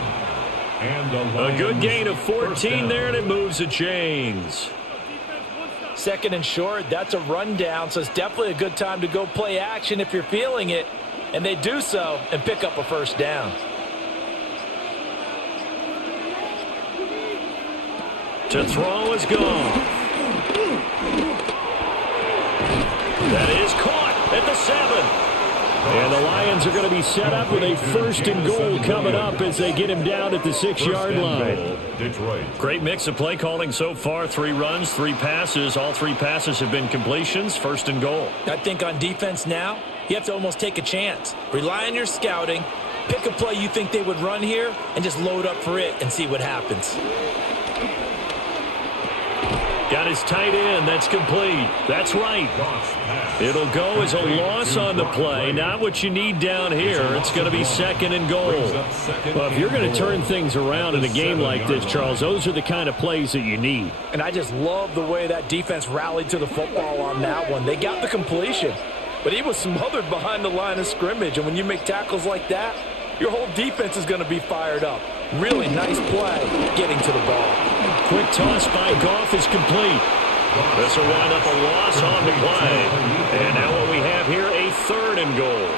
A good gain of 14 there, and it moves the chains. Second and short, that's a rundown, so it's definitely a good time to go play action if you're feeling it. And they do so and pick up a first down. To throw is gone. That is caught at the 7. And the Lions are going to be set up with a first and goal coming up as they get him down at the 6-yard line. Detroit. Great mix of play calling so far. 3 runs, 3 passes. All 3 passes have been completions. First and goal. I think on defense now, you have to almost take a chance. Rely on your scouting. Pick a play you think they would run here and just load up for it and see what happens. Got his tight end. That's complete. That's right. It'll go as a loss on the play. Not what you need down here. It's going to be 2nd and goal. Well, if you're going to turn things around in a game like this, Charles, those are the kind of plays that you need. And I just love the way that defense rallied to the football on that one. They got the completion, but he was smothered behind the line of scrimmage. And when you make tackles like that, your whole defense is going to be fired up. Really nice play getting to the ball. Quick toss by Goff is complete. This will wind up a loss on the play. And now what we have here, a 3rd and goal.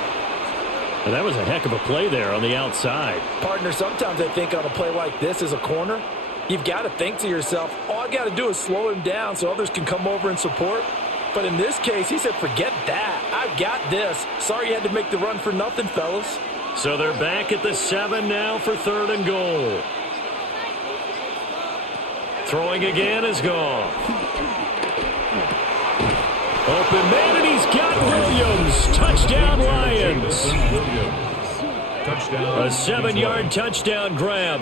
And that was a heck of a play there on the outside. Partner, sometimes I think on a play like this as a corner, you've got to think to yourself, all I got to do is slow him down so others can come over and support. But in this case, he said, forget that. I've got this. Sorry you had to make the run for nothing, fellas. So they're back at the 7 now for 3rd and goal. Throwing again is Goff. Open man, and he's got Williams. Touchdown, Lions. A 7-yard touchdown grab.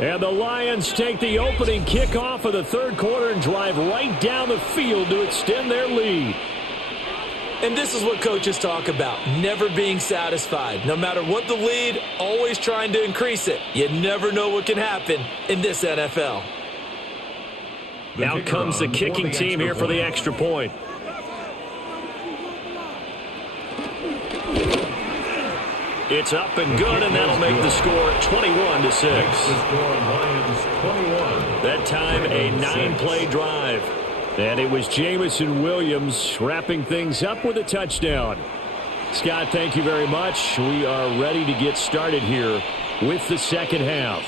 And the Lions take the opening kickoff of the 3rd quarter and drive right down the field to extend their lead. And this is what coaches talk about, never being satisfied. No matter what the lead, always trying to increase it. You never know what can happen in this NFL. Out comes the kicking team here for the extra point. It's up and good, and that'll make the score 21-6. That time, a 9-play drive. And it was Jamison Williams wrapping things up with a touchdown. Scott, thank you very much. We are ready to get started here with the second half.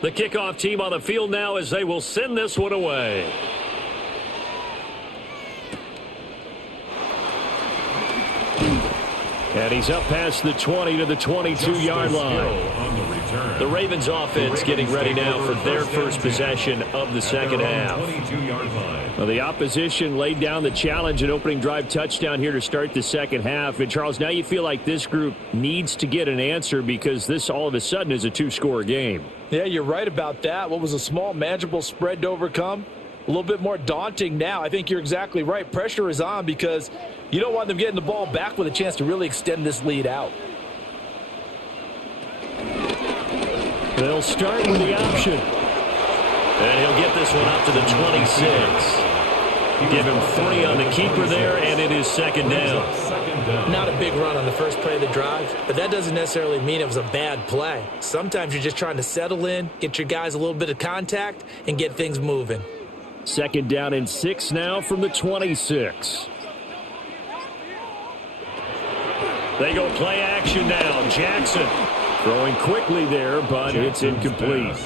The kickoff team on the field now as they will send this one away. And he's up past the 20 to the 22-yard line. The Ravens offense getting ready now for their first possession of the second half. Well, the opposition laid down the challenge, an opening drive touchdown here to start the second half. And, Charles, now you feel like this group needs to get an answer because this all of a sudden is a 2-score game. Yeah, you're right about that. What was a small, manageable spread to overcome? A little bit more daunting now. I think you're exactly right. Pressure is on because you don't want them getting the ball back with a chance to really extend this lead out. They'll start with the option. And he'll get this one up to the 26. Give him 3 on the keeper there, and it is second down. Not a big run on the first play of the drive, but that doesn't necessarily mean it was a bad play. Sometimes you're just trying to settle in, get your guys a little bit of contact, and get things moving. Second down and 6 now from the 26. They go play action now. Jackson throwing quickly there, but it's incomplete.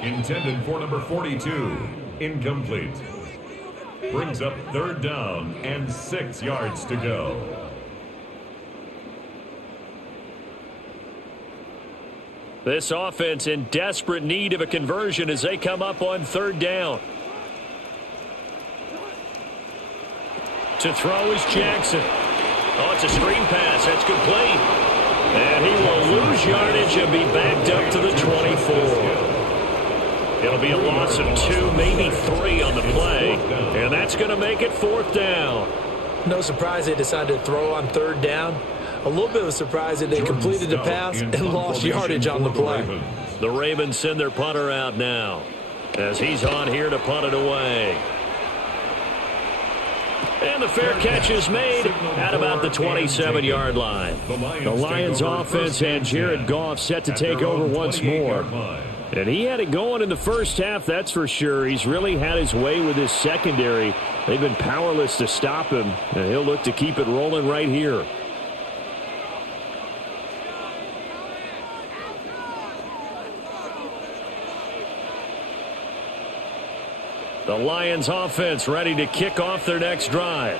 Intended for number 42. Incomplete. Brings up 3rd down and 6 yards to go. This offense in desperate need of a conversion as they come up on 3rd down. To throw is Jackson. Oh, it's a screen pass. That's complete. And he will lose yardage and be backed up to the 24. It'll be a loss of 2, maybe 3 on the play. And that's going to make it 4th down. No surprise they decided to throw on 3rd down. A little bit of a surprise that they completed the pass and lost yardage on the play. The Ravens send their punter out now as he's on here to punt it away. And the fair catch is made at about the 27-yard line. The Lions offense and Jared Goff set to take over once more. And he had it going in the first half, that's for sure. He's really had his way with his secondary. They've been powerless to stop him, and he'll look to keep it rolling right here. The Lions offense ready to kick off their next drive.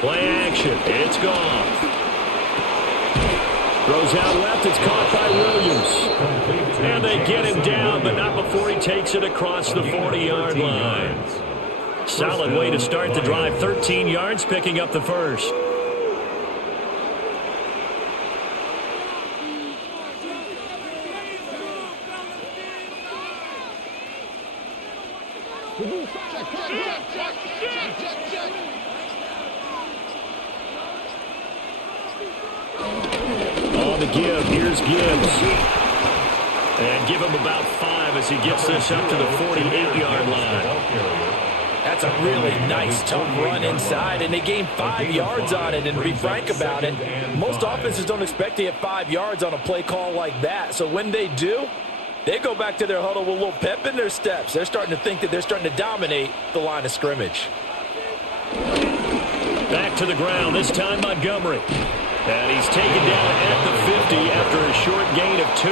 Play action. It's Goff. Throws out left. It's caught by Williams. get him down, but not before he takes it across the 40-yard line. Solid way to start the drive. 13 yards, picking up the first. On the give, here's Gibbs. And give him about 5 as he gets this up to the 48-yard line. That's a really nice, tough run inside, and they gained 5 yards on it. And to be frank about it, most offenses don't expect to get 5 yards on a play call like that. So when they do, they go back to their huddle with a little pep in their steps. They're starting to think that they're starting to dominate the line of scrimmage. Back to the ground, this time Montgomery. And he's taken down at the 50 after a short gain of 2.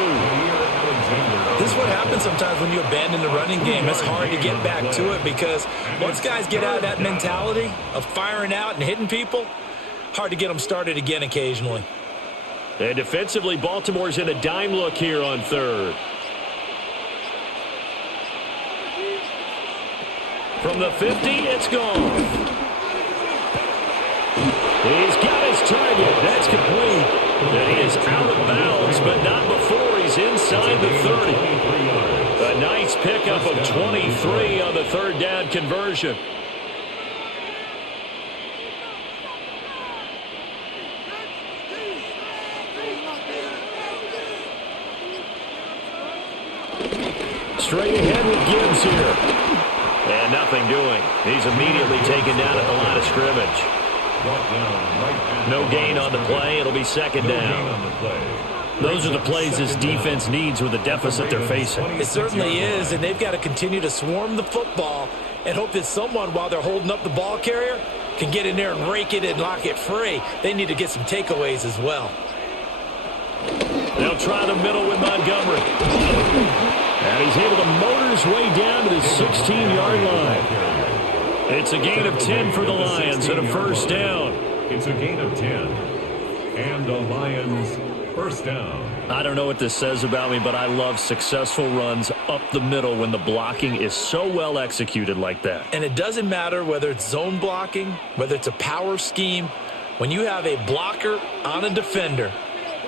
This is what happens sometimes when you abandon the running game. It's hard to get back to it because once guys get out of that mentality of firing out and hitting people, hard to get them started again occasionally. And defensively, Baltimore's in a dime look here on third. From the 50, it's gone. He's got his target. That's complete. And he is out of bounds, but not before he's inside the 30. A nice pickup of 23 on the third down conversion. Straight ahead with Gibbs here. And nothing doing. He's immediately taken down at the line of scrimmage. No gain on the play. It'll be second down. Those are the plays this defense needs with the deficit they're facing. It certainly is, and they've got to continue to swarm the football and hope that someone, while they're holding up the ball carrier, can get in there and rake it and lock it free. They need to get some takeaways as well. They'll try the middle with Montgomery. And he's able to motor his way down to the 16-yard line. It's a gain of 10 for the Lions and a first down. It's a gain of 10. And the Lions first down. I don't know what this says about me, but I love successful runs up the middle when the blocking is so well executed like that. And it doesn't matter whether it's zone blocking, whether it's a power scheme. When you have a blocker on a defender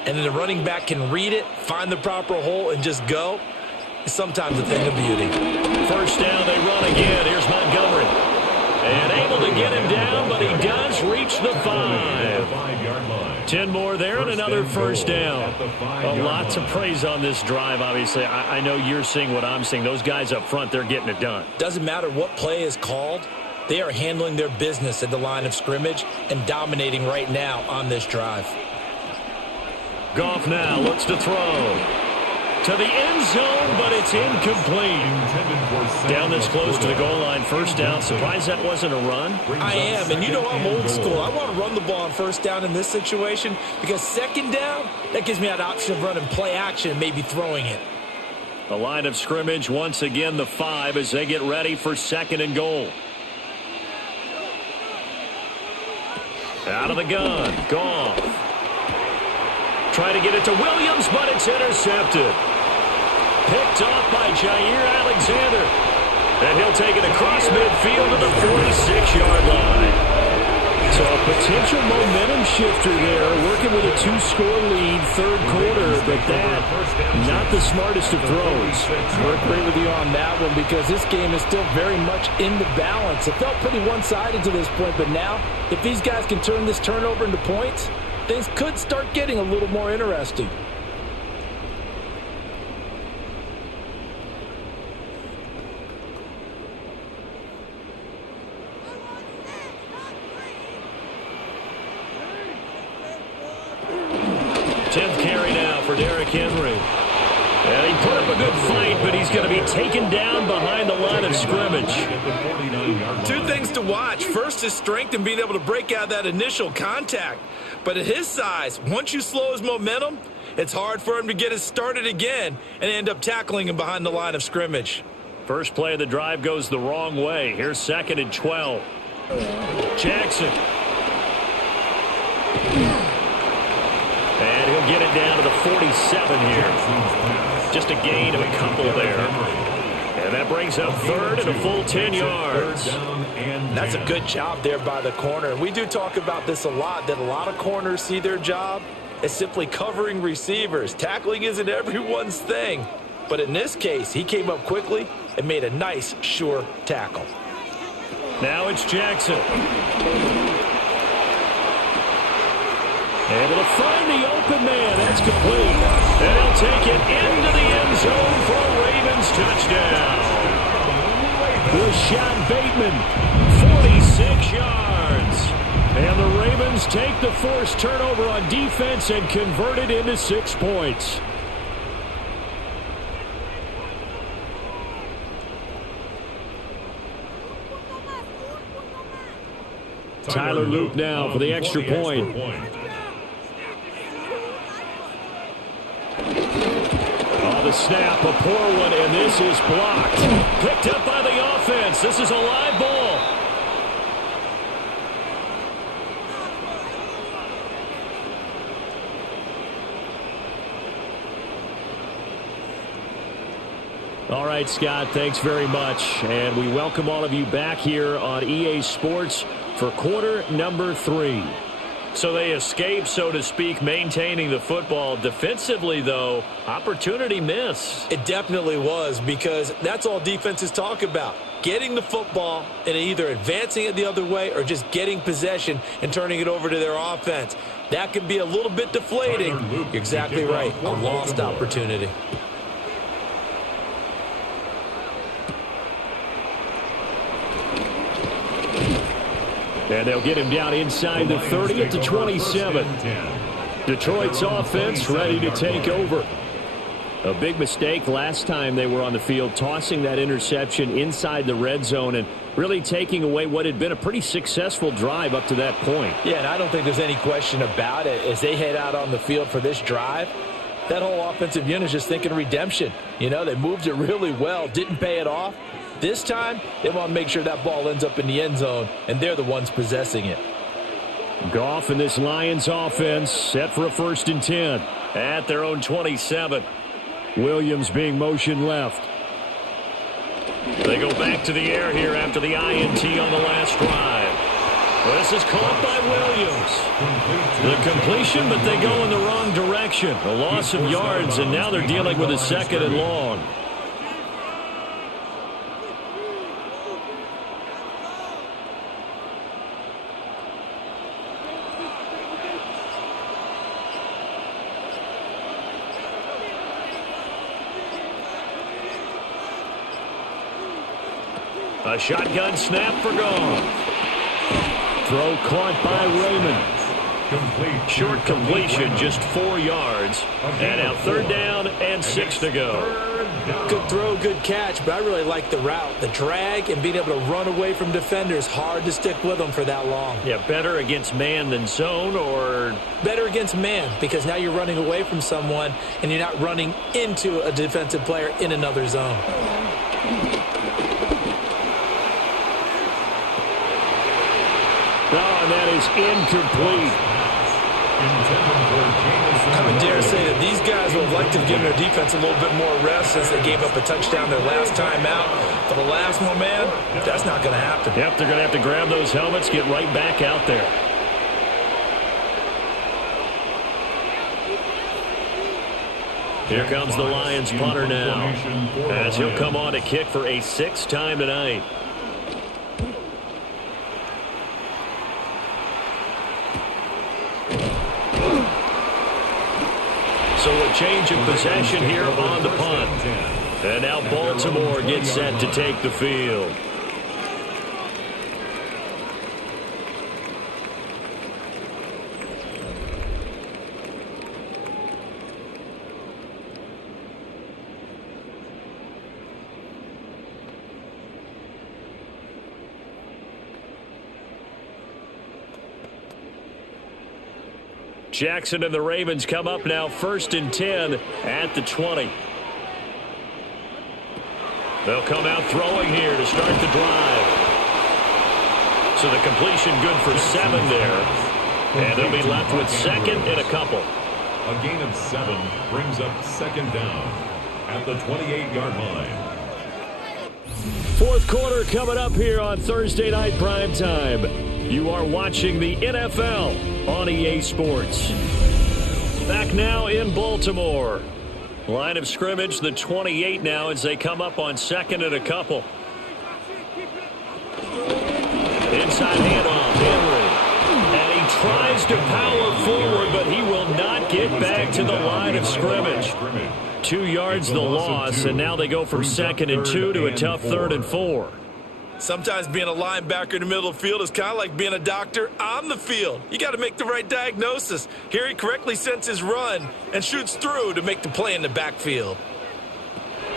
and then the running back can read it, find the proper hole, and just go, it's sometimes a thing of beauty. First down, they run again. Here's Montgomery. And able to get him down, but he does reach the 5. 10 more there and another first down. A lot to praise on this drive, obviously. I know you're seeing what I'm seeing. Those guys up front, they're getting it done. Doesn't matter what play is called. They are handling their business at the line of scrimmage and dominating right now on this drive. Goff now looks to throw. To the end zone, but it's incomplete. Down this close to the goal line, first down. Surprised that wasn't a run? I am, and you know I'm old school. I want to run the ball on first down in this situation because second down, that gives me that option of running play action and maybe throwing it. The line of scrimmage, once again, the 5 as they get ready for second and goal. Out of the gun, Goff. Trying to get it to Williams, but it's intercepted. Picked off by Jair Alexander. And he'll take it across midfield to the 46-yard line. So a potential momentum shifter there, working with a 2-score lead, third quarter, but that, not the smartest of throws. I agree with you on that one because this game is still very much in the balance. It felt pretty one-sided to this point, but now, if these guys can turn this turnover into points, things could start getting a little more interesting. Henry. And he put up a good fight, but he's going to be taken down behind the line of scrimmage. Two things to watch. First, his strength and being able to break out that initial contact. But at his size, once you slow his momentum, it's hard for him to get it started again and end up tackling him behind the line of scrimmage. First play of the drive goes the wrong way. Here's second and 12. Jackson. And he'll get it down to the 47 here. Just a gain of a couple there. And that brings up third and a full 10 yards. That's a good job there by the corner. We do talk about this a lot, that a lot of corners see their job as simply covering receivers. Tackling isn't everyone's thing. But in this case, he came up quickly and made a nice, sure tackle. Now it's Jackson. Able to find the open man. That's complete. And he'll take it into the end zone for a Ravens touchdown. Rashad Bateman, 46 yards. And the Ravens take the forced turnover on defense and convert it into 6 points. Tyler Luke now for the extra point. Oh, the snap, a poor one, and this is blocked. Picked up by the offense. This is a live ball. All right, Scott, thanks very much. And we welcome all of you back here on EA Sports for quarter number 3. So they escape, so to speak, maintaining the football. Defensively, though, opportunity miss. It definitely was, because that's all defenses talk about. Getting the football and either advancing it the other way or just getting possession and turning it over to their offense. That can be a little bit deflating. You're exactly right. A lost opportunity. And they'll get him down inside the 30 at the 27. Detroit's offense ready to take over. A big mistake last time they were on the field, tossing that interception inside the red zone and really taking away what had been a pretty successful drive up to that point. Yeah, and I don't think there's any question about it. As they head out on the field for this drive, that whole offensive unit is just thinking redemption. You know, they moved it really well, didn't pay it off. This time, they want to make sure that ball ends up in the end zone, and they're the ones possessing it. Goff and this Lions offense set for a 1st and 10 at their own 27. Williams being motion left. They go back to the air here after the INT on the last drive. Well, this is caught by Williams. The completion, but they go in the wrong direction. A loss of yards, and now they're dealing with a 2nd and long. A shotgun snap for Goff. Throw caught by Raymond. Short completion, just 4 yards. And now 3rd down and 6 to go. Good throw, good catch, but I really like the route. The drag and being able to run away from defenders, hard to stick with them for that long. Yeah, better against man than zone, or? Better against man, because now you're running away from someone and you're not running into a defensive player in another zone. Oh, and that is incomplete. I would dare say that these guys would like to give their defense a little bit more rest since they gave up a touchdown their last time out. For the last one, man, that's not going to happen. Yep, they're going to have to grab those helmets, get right back out there. Here comes the Lions punter now, as he'll come on to kick for a 6th time tonight. So a change of possession here on the punt. And now Baltimore gets set to take the field. Jackson and the Ravens come up now 1st and 10 at the 20. They'll come out throwing here to start the drive. So the completion good for 7 there. And they'll be left with 2nd and a couple. A gain of 7 brings up 2nd down at the 28-yard line. Fourth quarter coming up here on Thursday Night Primetime. You are watching the NFL on EA Sports. Back now in Baltimore. Line of scrimmage, the 28 now as they come up on second and a couple. Inside handoff, Henry. And he tries to power forward, but he will not get back to the line of scrimmage. 2 yards the loss, and now they go from second and 2 to a tough third and 4. Sometimes being a linebacker in the middle of the field is kind of like being a doctor on the field. You got to make the right diagnosis. Here he correctly sends his run and shoots through to make the play in the backfield.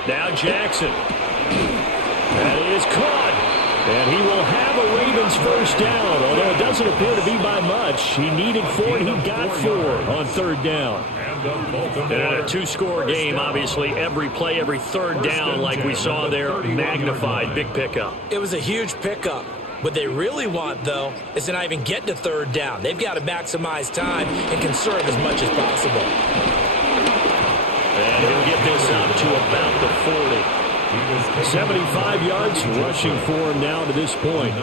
Now Jackson. That is caught. And he will have a Ravens first down, although it doesn't appear to be by much. He needed 4, and he got 4 on third down. And in a 2-score game, obviously, every play, every third down, like we saw there, magnified. Big pickup. It was a huge pickup. What they really want, though, is to not even get to third down. They've got to maximize time and conserve as much as possible. And he'll get this up to about the 40. 75 yards rushing for him now to this point.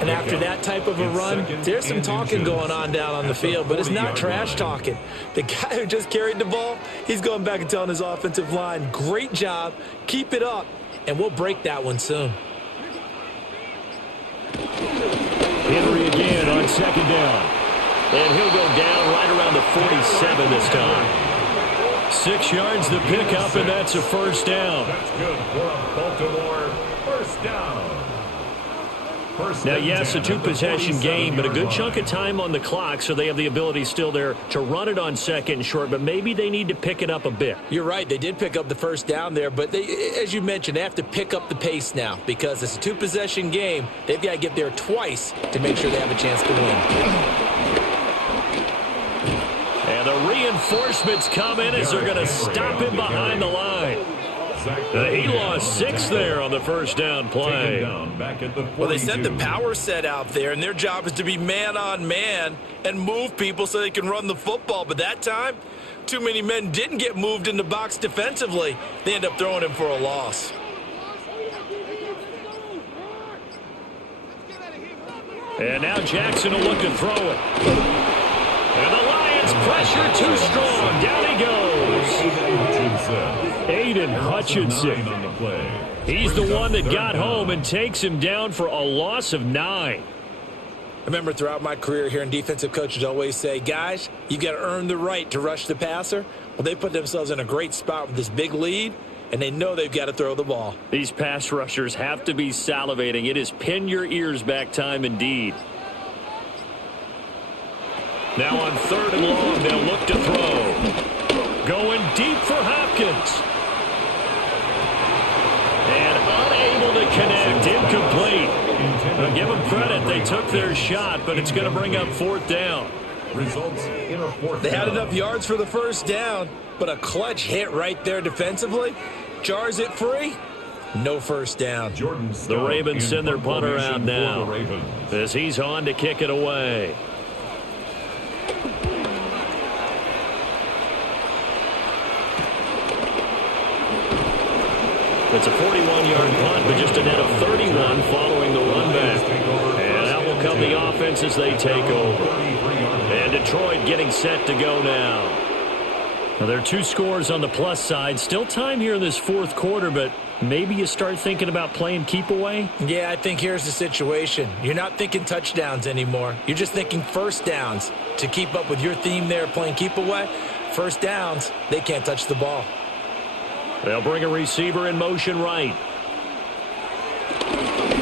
And after that type of a run, there's some talking going on down on the field, but it's not trash talking. The guy who just carried the ball, he's going back and telling his offensive line, great job, keep it up, and we'll break that one soon. Henry again on second down. And he'll go down right around the 47 this time. 6 yards the pickup, and that's a first down. That's good for a Baltimore first down. Now, yes, a 2-possession game, but a good chunk of time on the clock, so they have the ability still there to run it on second and short, but maybe they need to pick it up a bit. You're right. They did pick up the first down there, but they, as you mentioned, they have to pick up the pace now because it's a 2-possession game. They've got to get there twice to make sure they have a chance to win. And the reinforcements come in as they're going to stop him behind the line. He lost 6 there on the first down play. Well, they sent the power set out there, and their job is to be man-on-man and move people so they can run the football. But that time, too many men didn't get moved in the box defensively. They end up throwing him for a loss. And now Jackson will look to throw it. And the Lions pressure too strong. Down he goes. Aiden Hutchinson. He's the one that got home and takes him down for a loss of 9. I remember throughout my career hearing defensive coaches always say, guys, you got to earn the right to rush the passer. Well, they put themselves in a great spot with this big lead, and they know they've got to throw the ball. These pass rushers have to be salivating. It is pin your ears back time indeed. Now on third and long, they'll look to throw. Going deep for Hopkins. And unable to connect. Incomplete. Now give them credit. They took their shot, but it's going to bring up fourth down. They had enough yards for the first down, but a clutch hit right there defensively. Jars it free. No first down. The Ravens send their punter out now as he's on to kick it away. It's a 41-yard punt, but just a net of 31 following the run back. And out will come the offense as they take over. And Detroit getting set to go now. Now there are 2 scores on the plus side. Still time here in this fourth quarter, but maybe you start thinking about playing keep away? Yeah, I think here's the situation. You're not thinking touchdowns anymore. You're just thinking first downs. To keep up with your theme there, playing keep away, first downs, they can't touch the ball. They'll bring a receiver in motion right.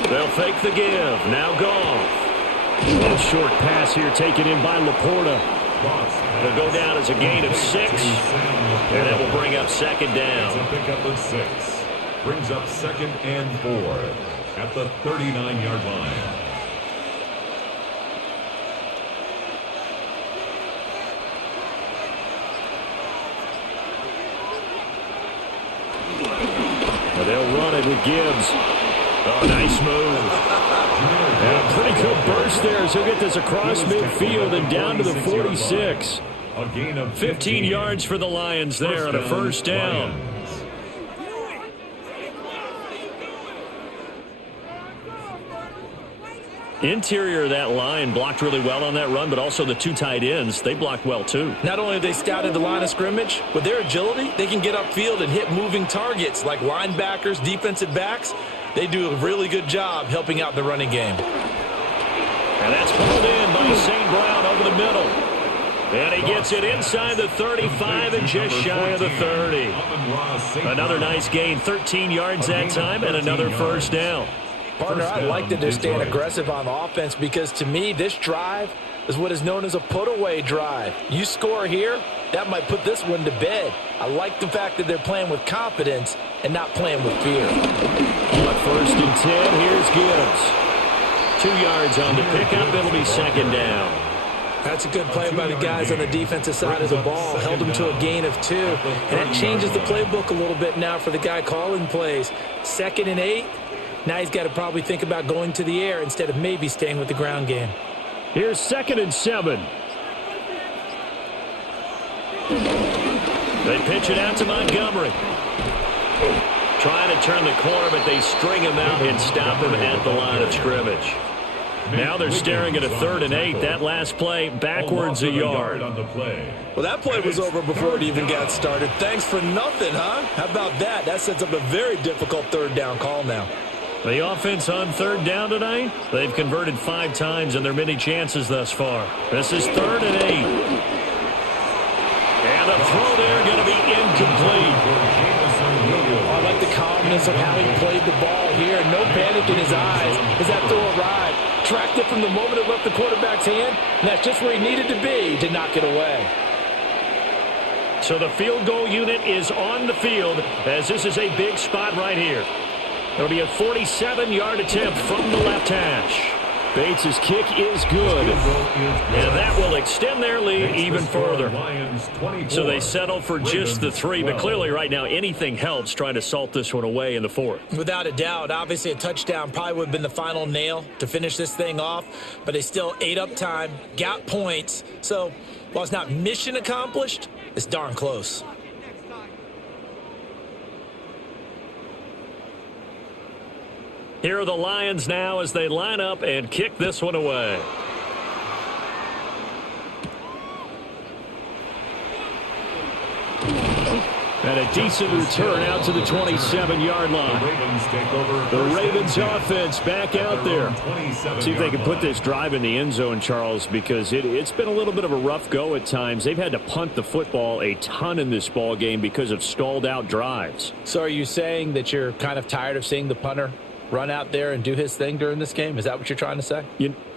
They'll fake the give. Now Goff. A little short pass here taken in by Laporta. They'll go down as a gain of 6. And that will bring up second down. It's a pickup of 6. Brings up second and 4 at the 39-yard line. They'll run it with Gibbs. Oh, nice move. And a pretty good burst there as he'll get this across midfield and down to the 46. 15 yards for the Lions there on a first down. Interior of that line blocked really well on that run, but also the two tight ends, they blocked well too. Not only have they scouted the line of scrimmage, with their agility, they can get upfield and hit moving targets like linebackers, defensive backs. They do a really good job helping out the running game. And that's pulled in by St. Brown over the middle. And he gets it inside the 35 and just shy of the 30. Another nice gain, 13 yards that time, and another first down. Partner, I like that they're staying aggressive on offense because, to me, this drive is what is known as a put-away drive. You score here, that might put this one to bed. I like the fact that they're playing with confidence and not playing with fear. On 1st and 10, here's Gibbs. 2 yards on the pickup. It'll be second down. That's a good play by the guys on the defensive side of the ball. Held them to a gain of 2. And that changes the playbook a little bit now for the guy calling plays. 2nd and 8. Now he's got to probably think about going to the air instead of maybe staying with the ground game. Here's 2nd and 7. They pitch it out to Montgomery. Trying to turn the corner, but they string him out and stop him at the line of scrimmage. Now they're staring at a 3rd and 8. That last play, backwards a yard. Well, that play was over before it even got started. Thanks for nothing, huh? How about that? That sets up a very difficult 3rd down call now. The offense on 3rd down tonight, they've converted 5 times in their many chances thus far. This is 3rd and 8. And the throw there going to be incomplete. I like the calmness of how he played the ball here. No panic in his eyes as that throw arrived. Tracked it from the moment it left the quarterback's hand, and that's just where he needed to be to knock it away. So the field goal unit is on the field as this is a big spot right here. It'll be a 47-yard attempt from the left hash. Bates' kick is good, and that will extend their lead even further. So they settle for just the 3, but clearly right now anything helps trying to salt this one away in the 4th. Without a doubt, obviously a touchdown probably would have been the final nail to finish this thing off, but they still ate up time, got points. So while it's not mission accomplished, it's darn close. Here are the Lions now as they line up and kick this one away. And a decent return out to the 27-yard line. The Ravens offense back out there. See if they can put this drive in the end zone, Charles, because it's been a little bit of a rough go at times. They've had to punt the football a ton in this ball game because of stalled-out drives. So are you saying that you're kind of tired of seeing the punter run out there and do his thing during this game? Is that what you're trying to say?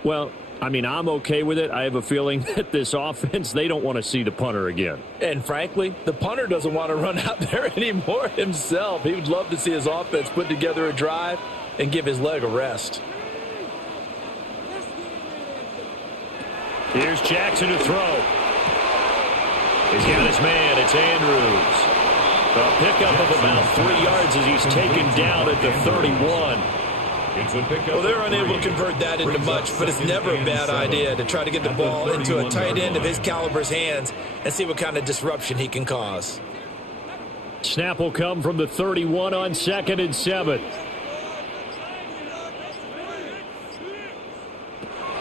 Well, I mean, I'm okay with it. I have a feeling that this offense, they don't want to see the punter again. And frankly, the punter doesn't want to run out there anymore himself. He would love to see his offense put together a drive and give his leg a rest. Here's Jackson to throw. He's got his man. It's Andrews. A pickup of about 3 yards as he's taken down at the 31. Well, they're unable to convert that into much, but it's never a bad idea to try to get the ball into a tight end of his caliber's hands and see what kind of disruption he can cause. Snap will come from the 31 on 2nd and 7.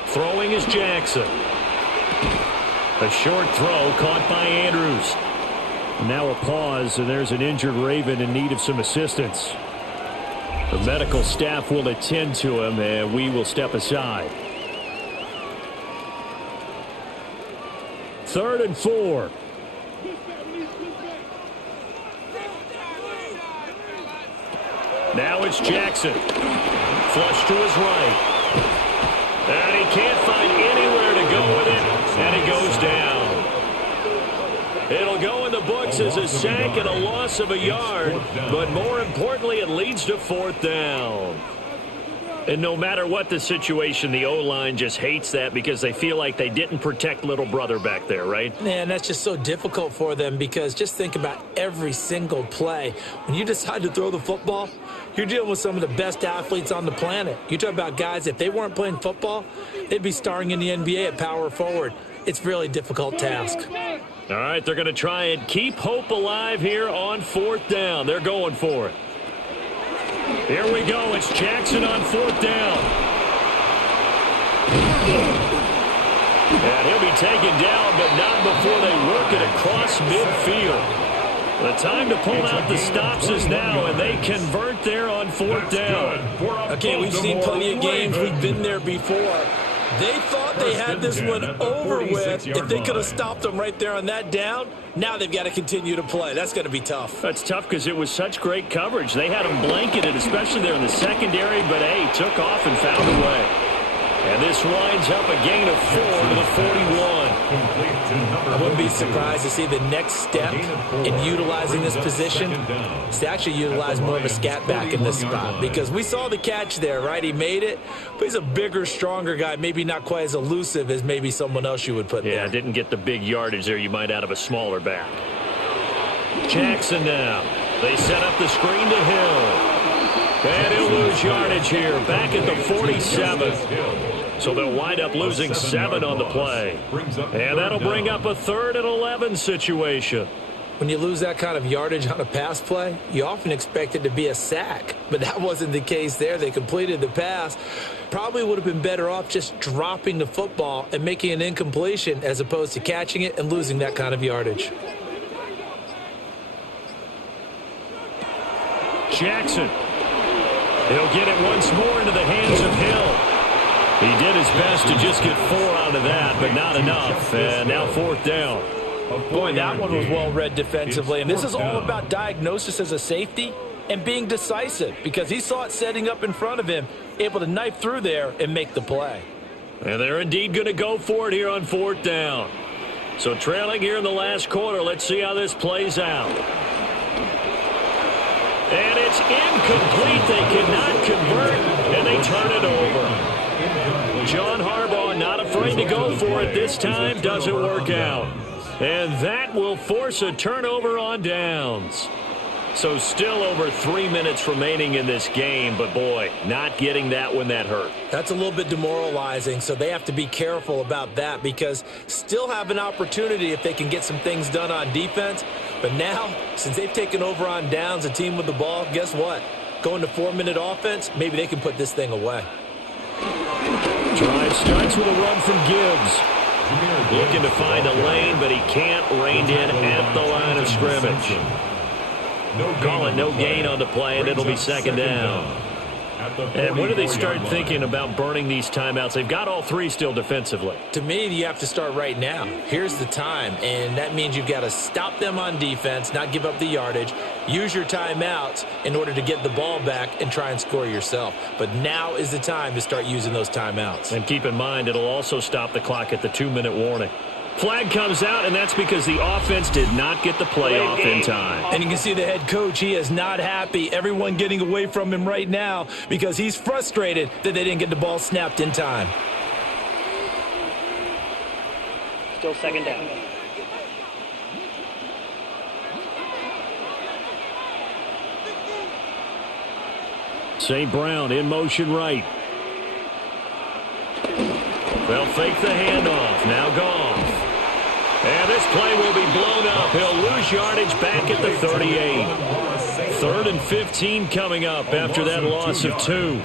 Throwing is Jackson. A short throw caught by Andrews. Now a pause, and there's an injured Raven in need of some assistance. The medical staff will attend to him, and we will step aside. 3rd and 4. Now it's Jackson. Flush to his right. And he can't find anywhere to go with it, and he goes down. It'll go in the books as a sack and a loss of a yard, but more importantly, it leads to 4th down. And no matter what the situation, the O-line just hates that because they feel like they didn't protect little brother back there, right? Man, that's just so difficult for them because just think about every single play. When you decide to throw the football, you're dealing with some of the best athletes on the planet. You talk about guys, if they weren't playing football, they'd be starring in the NBA at power forward. It's a really difficult task. All right, they're going to try and keep hope alive here on 4th down. They're going for it. Here we go. It's Jackson on 4th down. And he'll be taken down, but not before they work it across midfield. The time to pull out the stops is now, and they convert there on 4th down. Okay, we've seen plenty of games. We've been there before. They thought they had this one over with. If they could have stopped them right there on that down, now they've got to continue to play. That's going to be tough. That's tough because it was such great coverage. They had them blanketed, especially there in the secondary, but, hey, took off and found a way. And this winds up a gain of 4 to the 41. I wouldn't be surprised to see the next step in utilizing this position is to actually utilize more of a scat back in this spot, because we saw the catch there, right? He made it, but he's a bigger, stronger guy, maybe not quite as elusive as maybe someone else you would put there. Yeah, didn't get the big yardage there you might out of a smaller back. Jackson now. They set up the screen to Hill. And he'll lose yardage here, back at the 47. So they'll wind up losing 7 on the play. And that'll bring up a 3rd and 11 situation. When you lose that kind of yardage on a pass play, you often expect it to be a sack. But that wasn't the case there. They completed the pass. Probably would have been better off just dropping the football and making an incompletion as opposed to catching it and losing that kind of yardage. Jackson. He'll get it once more into the hands of Hill. He did his best to just get 4 out of that, but not enough. And now 4th down. Boy, that one was well read defensively. And this is all about diagnosis as a safety and being decisive, because he saw it setting up in front of him, able to knife through there and make the play. And they're indeed going to go for it here on 4th down. So trailing here in the last quarter, let's see how this plays out. And it's incomplete. They cannot convert, and they turn it over. John Harbaugh not afraid to go for it this time. Doesn't work out. And that will force a turnover on downs. So still over 3 minutes remaining in this game, but boy, not getting that one, that hurt. That's a little bit demoralizing, so they have to be careful about that, because still have an opportunity if they can get some things done on defense. But now, since they've taken over on downs, a team with the ball, guess what? Going to 4-minute offense, maybe they can put this thing away. Drive starts with a run from Gibbs. Looking to find a lane, but he can't. Reined in at the line of scrimmage. Call it no gain on the play, and it'll be 2nd down. And when do they start thinking about burning these timeouts? They've got all 3 still defensively. To me, you have to start right now. Here's the time, and that means you've got to stop them on defense, not give up the yardage, use your timeouts in order to get the ball back and try and score yourself. But now is the time to start using those timeouts. And keep in mind, it'll also stop the clock at the 2-minute warning. Flag comes out, and that's because the offense did not get the play off in time. And you can see the head coach, he is not happy. Everyone getting away from him right now because he's frustrated that they didn't get the ball snapped in time. Still 2nd down. St. Brown in motion right. They'll fake the handoff. Now Goff. And this play will be blown up. He'll lose yardage back at the 38. 3rd and 15 coming up after that loss of 2.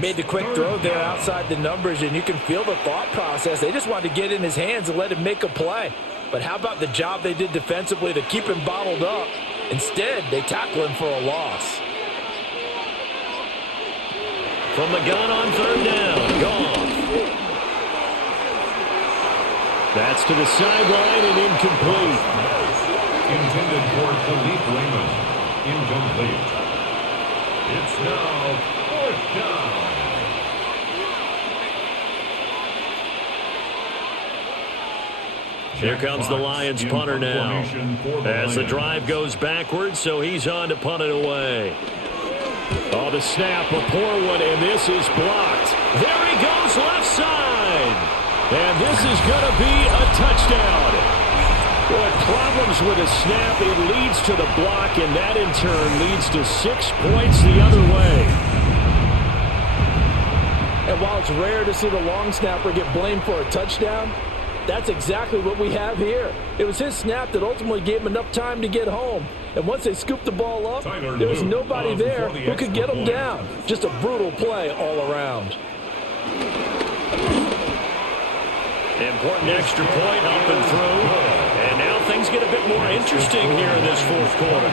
Made the quick throw there outside the numbers, and you can feel the thought process. They just wanted to get in his hands and let him make a play. But how about the job they did defensively to keep him bottled up? Instead, they tackle him for a loss. From the gun on 3rd down, Goff. That's to the sideline and incomplete. Intended for Khalif Raymond. Incomplete. It's now 4th down. Here comes the Lions punter now. As the drive goes backwards, so he's on to punt it away. Oh, the snap, a poor one, and this is blocked. There he goes, left side. And this is going to be a touchdown. Boy, problems with a snap. It leads to the block, and that in turn leads to 6 points the other way. And while it's rare to see the long snapper get blamed for a touchdown, that's exactly what we have here. It was his snap that ultimately gave him enough time to get home. And once they scooped the ball up, there was nobody there who could get him down. Just a brutal play all around. Important extra point up and through. And now things get a bit more interesting here in this fourth quarter.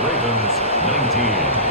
Ravens 19.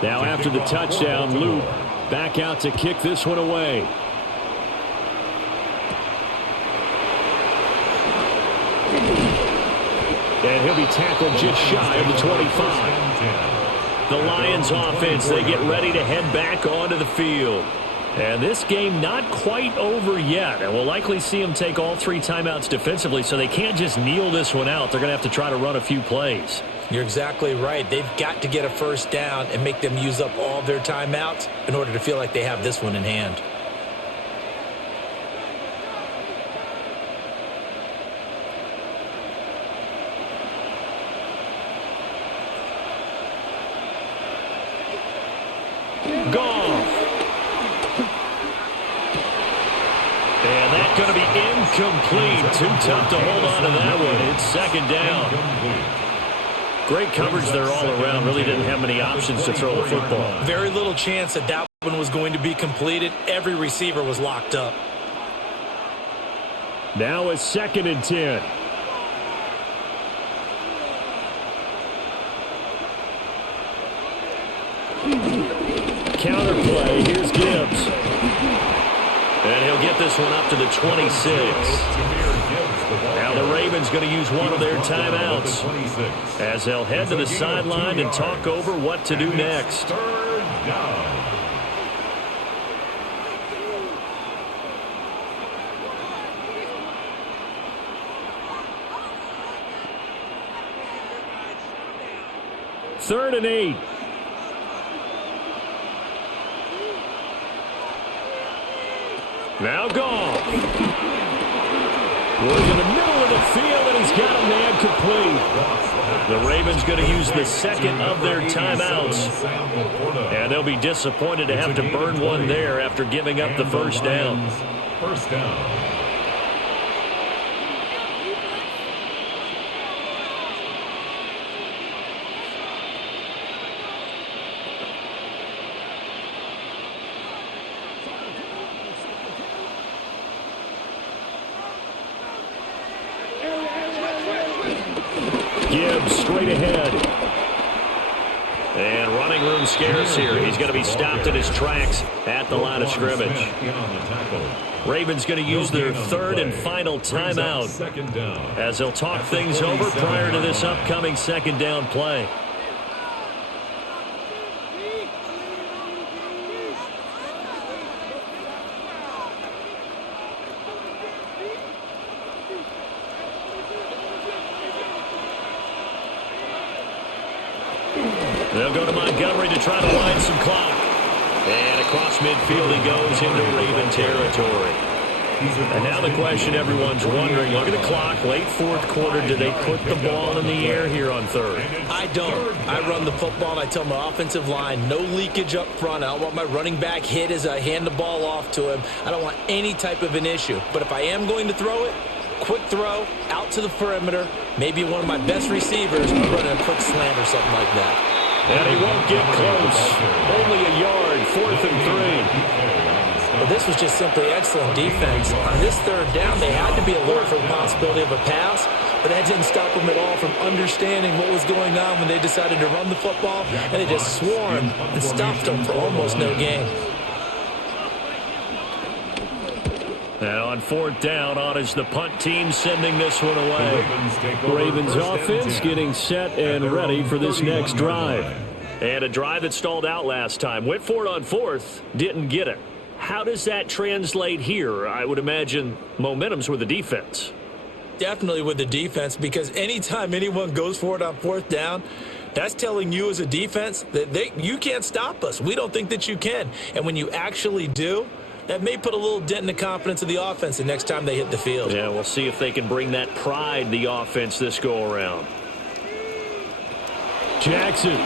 Now after the touchdown, Luke back out to kick this one away. And he'll be tackled just shy of the 25. The Lions offense, they get ready to head back onto the field. And this game not quite over yet. And we'll likely see them take all 3 timeouts defensively, so they can't just kneel this one out. They're going to have to try to run a few plays. You're exactly right. They've got to get a first down and make them use up all their timeouts in order to feel like they have this one in hand. Goff. And that's going to be incomplete. Too tough to hold on to that one. It's second down. Great coverage there all around. Really didn't have many options to throw the football. Very little chance that that one was going to be completed. Every receiver was locked up. Now it's 2nd and 10. Counter play. Here's Gibbs. And he'll get this one up to the 26. Now the Ravens going to use one of their timeouts as they'll head to the sideline and talk over what to do next. 3rd down. Third and 8. Now Goff. Was in the middle of the field, and he's got a man complete. The Ravens going to use the 2nd of their timeouts. And they'll be disappointed to have to burn one there after giving up the first down. First down. Gibbs straight ahead. And running room scarce here. He's going to be stopped in his tracks at the line of scrimmage. Ravens going to use their 3rd and final timeout as they'll talk things over prior to this upcoming 2nd down play. They'll go to Montgomery to try to wind some clock. And across midfield he goes into Raven territory. And now the question everyone's wondering, look at the clock, late 4th quarter, do they put the ball in the air here on 3rd? I don't. I run the football and I tell my offensive line, no leakage up front. I don't want my running back hit as I hand the ball off to him. I don't want any type of an issue. But if I am going to throw it, quick throw, out to the perimeter, maybe one of my best receivers running a quick slant or something like that. And he won't get close. Only a yard, 4th and 3. But this was just simply excellent defense. On this 3rd down, they had to be alert for the possibility of a pass, but that didn't stop them at all from understanding what was going on when they decided to run the football, and they just swarmed and stopped them for almost no gain. Now on 4th down, on is the punt team sending this one away. Ravens offense getting set and ready for this next drive. And a drive that stalled out last time. Went for it on 4th, didn't get it. How does that translate here? I would imagine momentum's with the defense. Definitely with the defense, because anytime anyone goes for it on 4th down, that's telling you as a defense that you can't stop us. We don't think that you can. And when you actually do, That may put a little dent in the confidence of the offense the next time they hit the field. Yeah, we'll see if they can bring that pride, the offense, this go-around. Jackson.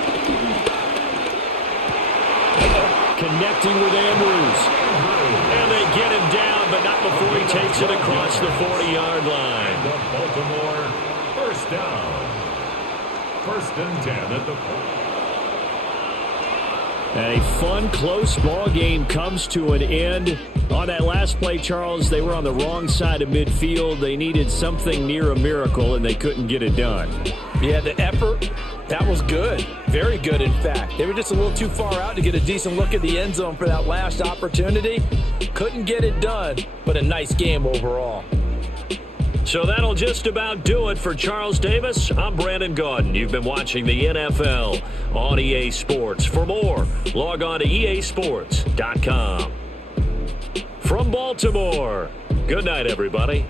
Connecting with Andrews. And they get him down, but not before he takes it across the 40-yard line. The Baltimore first down. 1st and 10 at the 40. A fun, close ball game comes to an end. On that last play, Charles, they were on the wrong side of midfield. They needed something near a miracle, and they couldn't get it done. Yeah, the effort, that was good. Very good, in fact. They were just a little too far out to get a decent look at the end zone for that last opportunity. Couldn't get it done, but a nice game overall. So that'll just about do it for Charles Davis. I'm Brandon Gaudin. You've been watching the NFL on EA Sports. For more, log on to easports.com. From Baltimore, good night, everybody.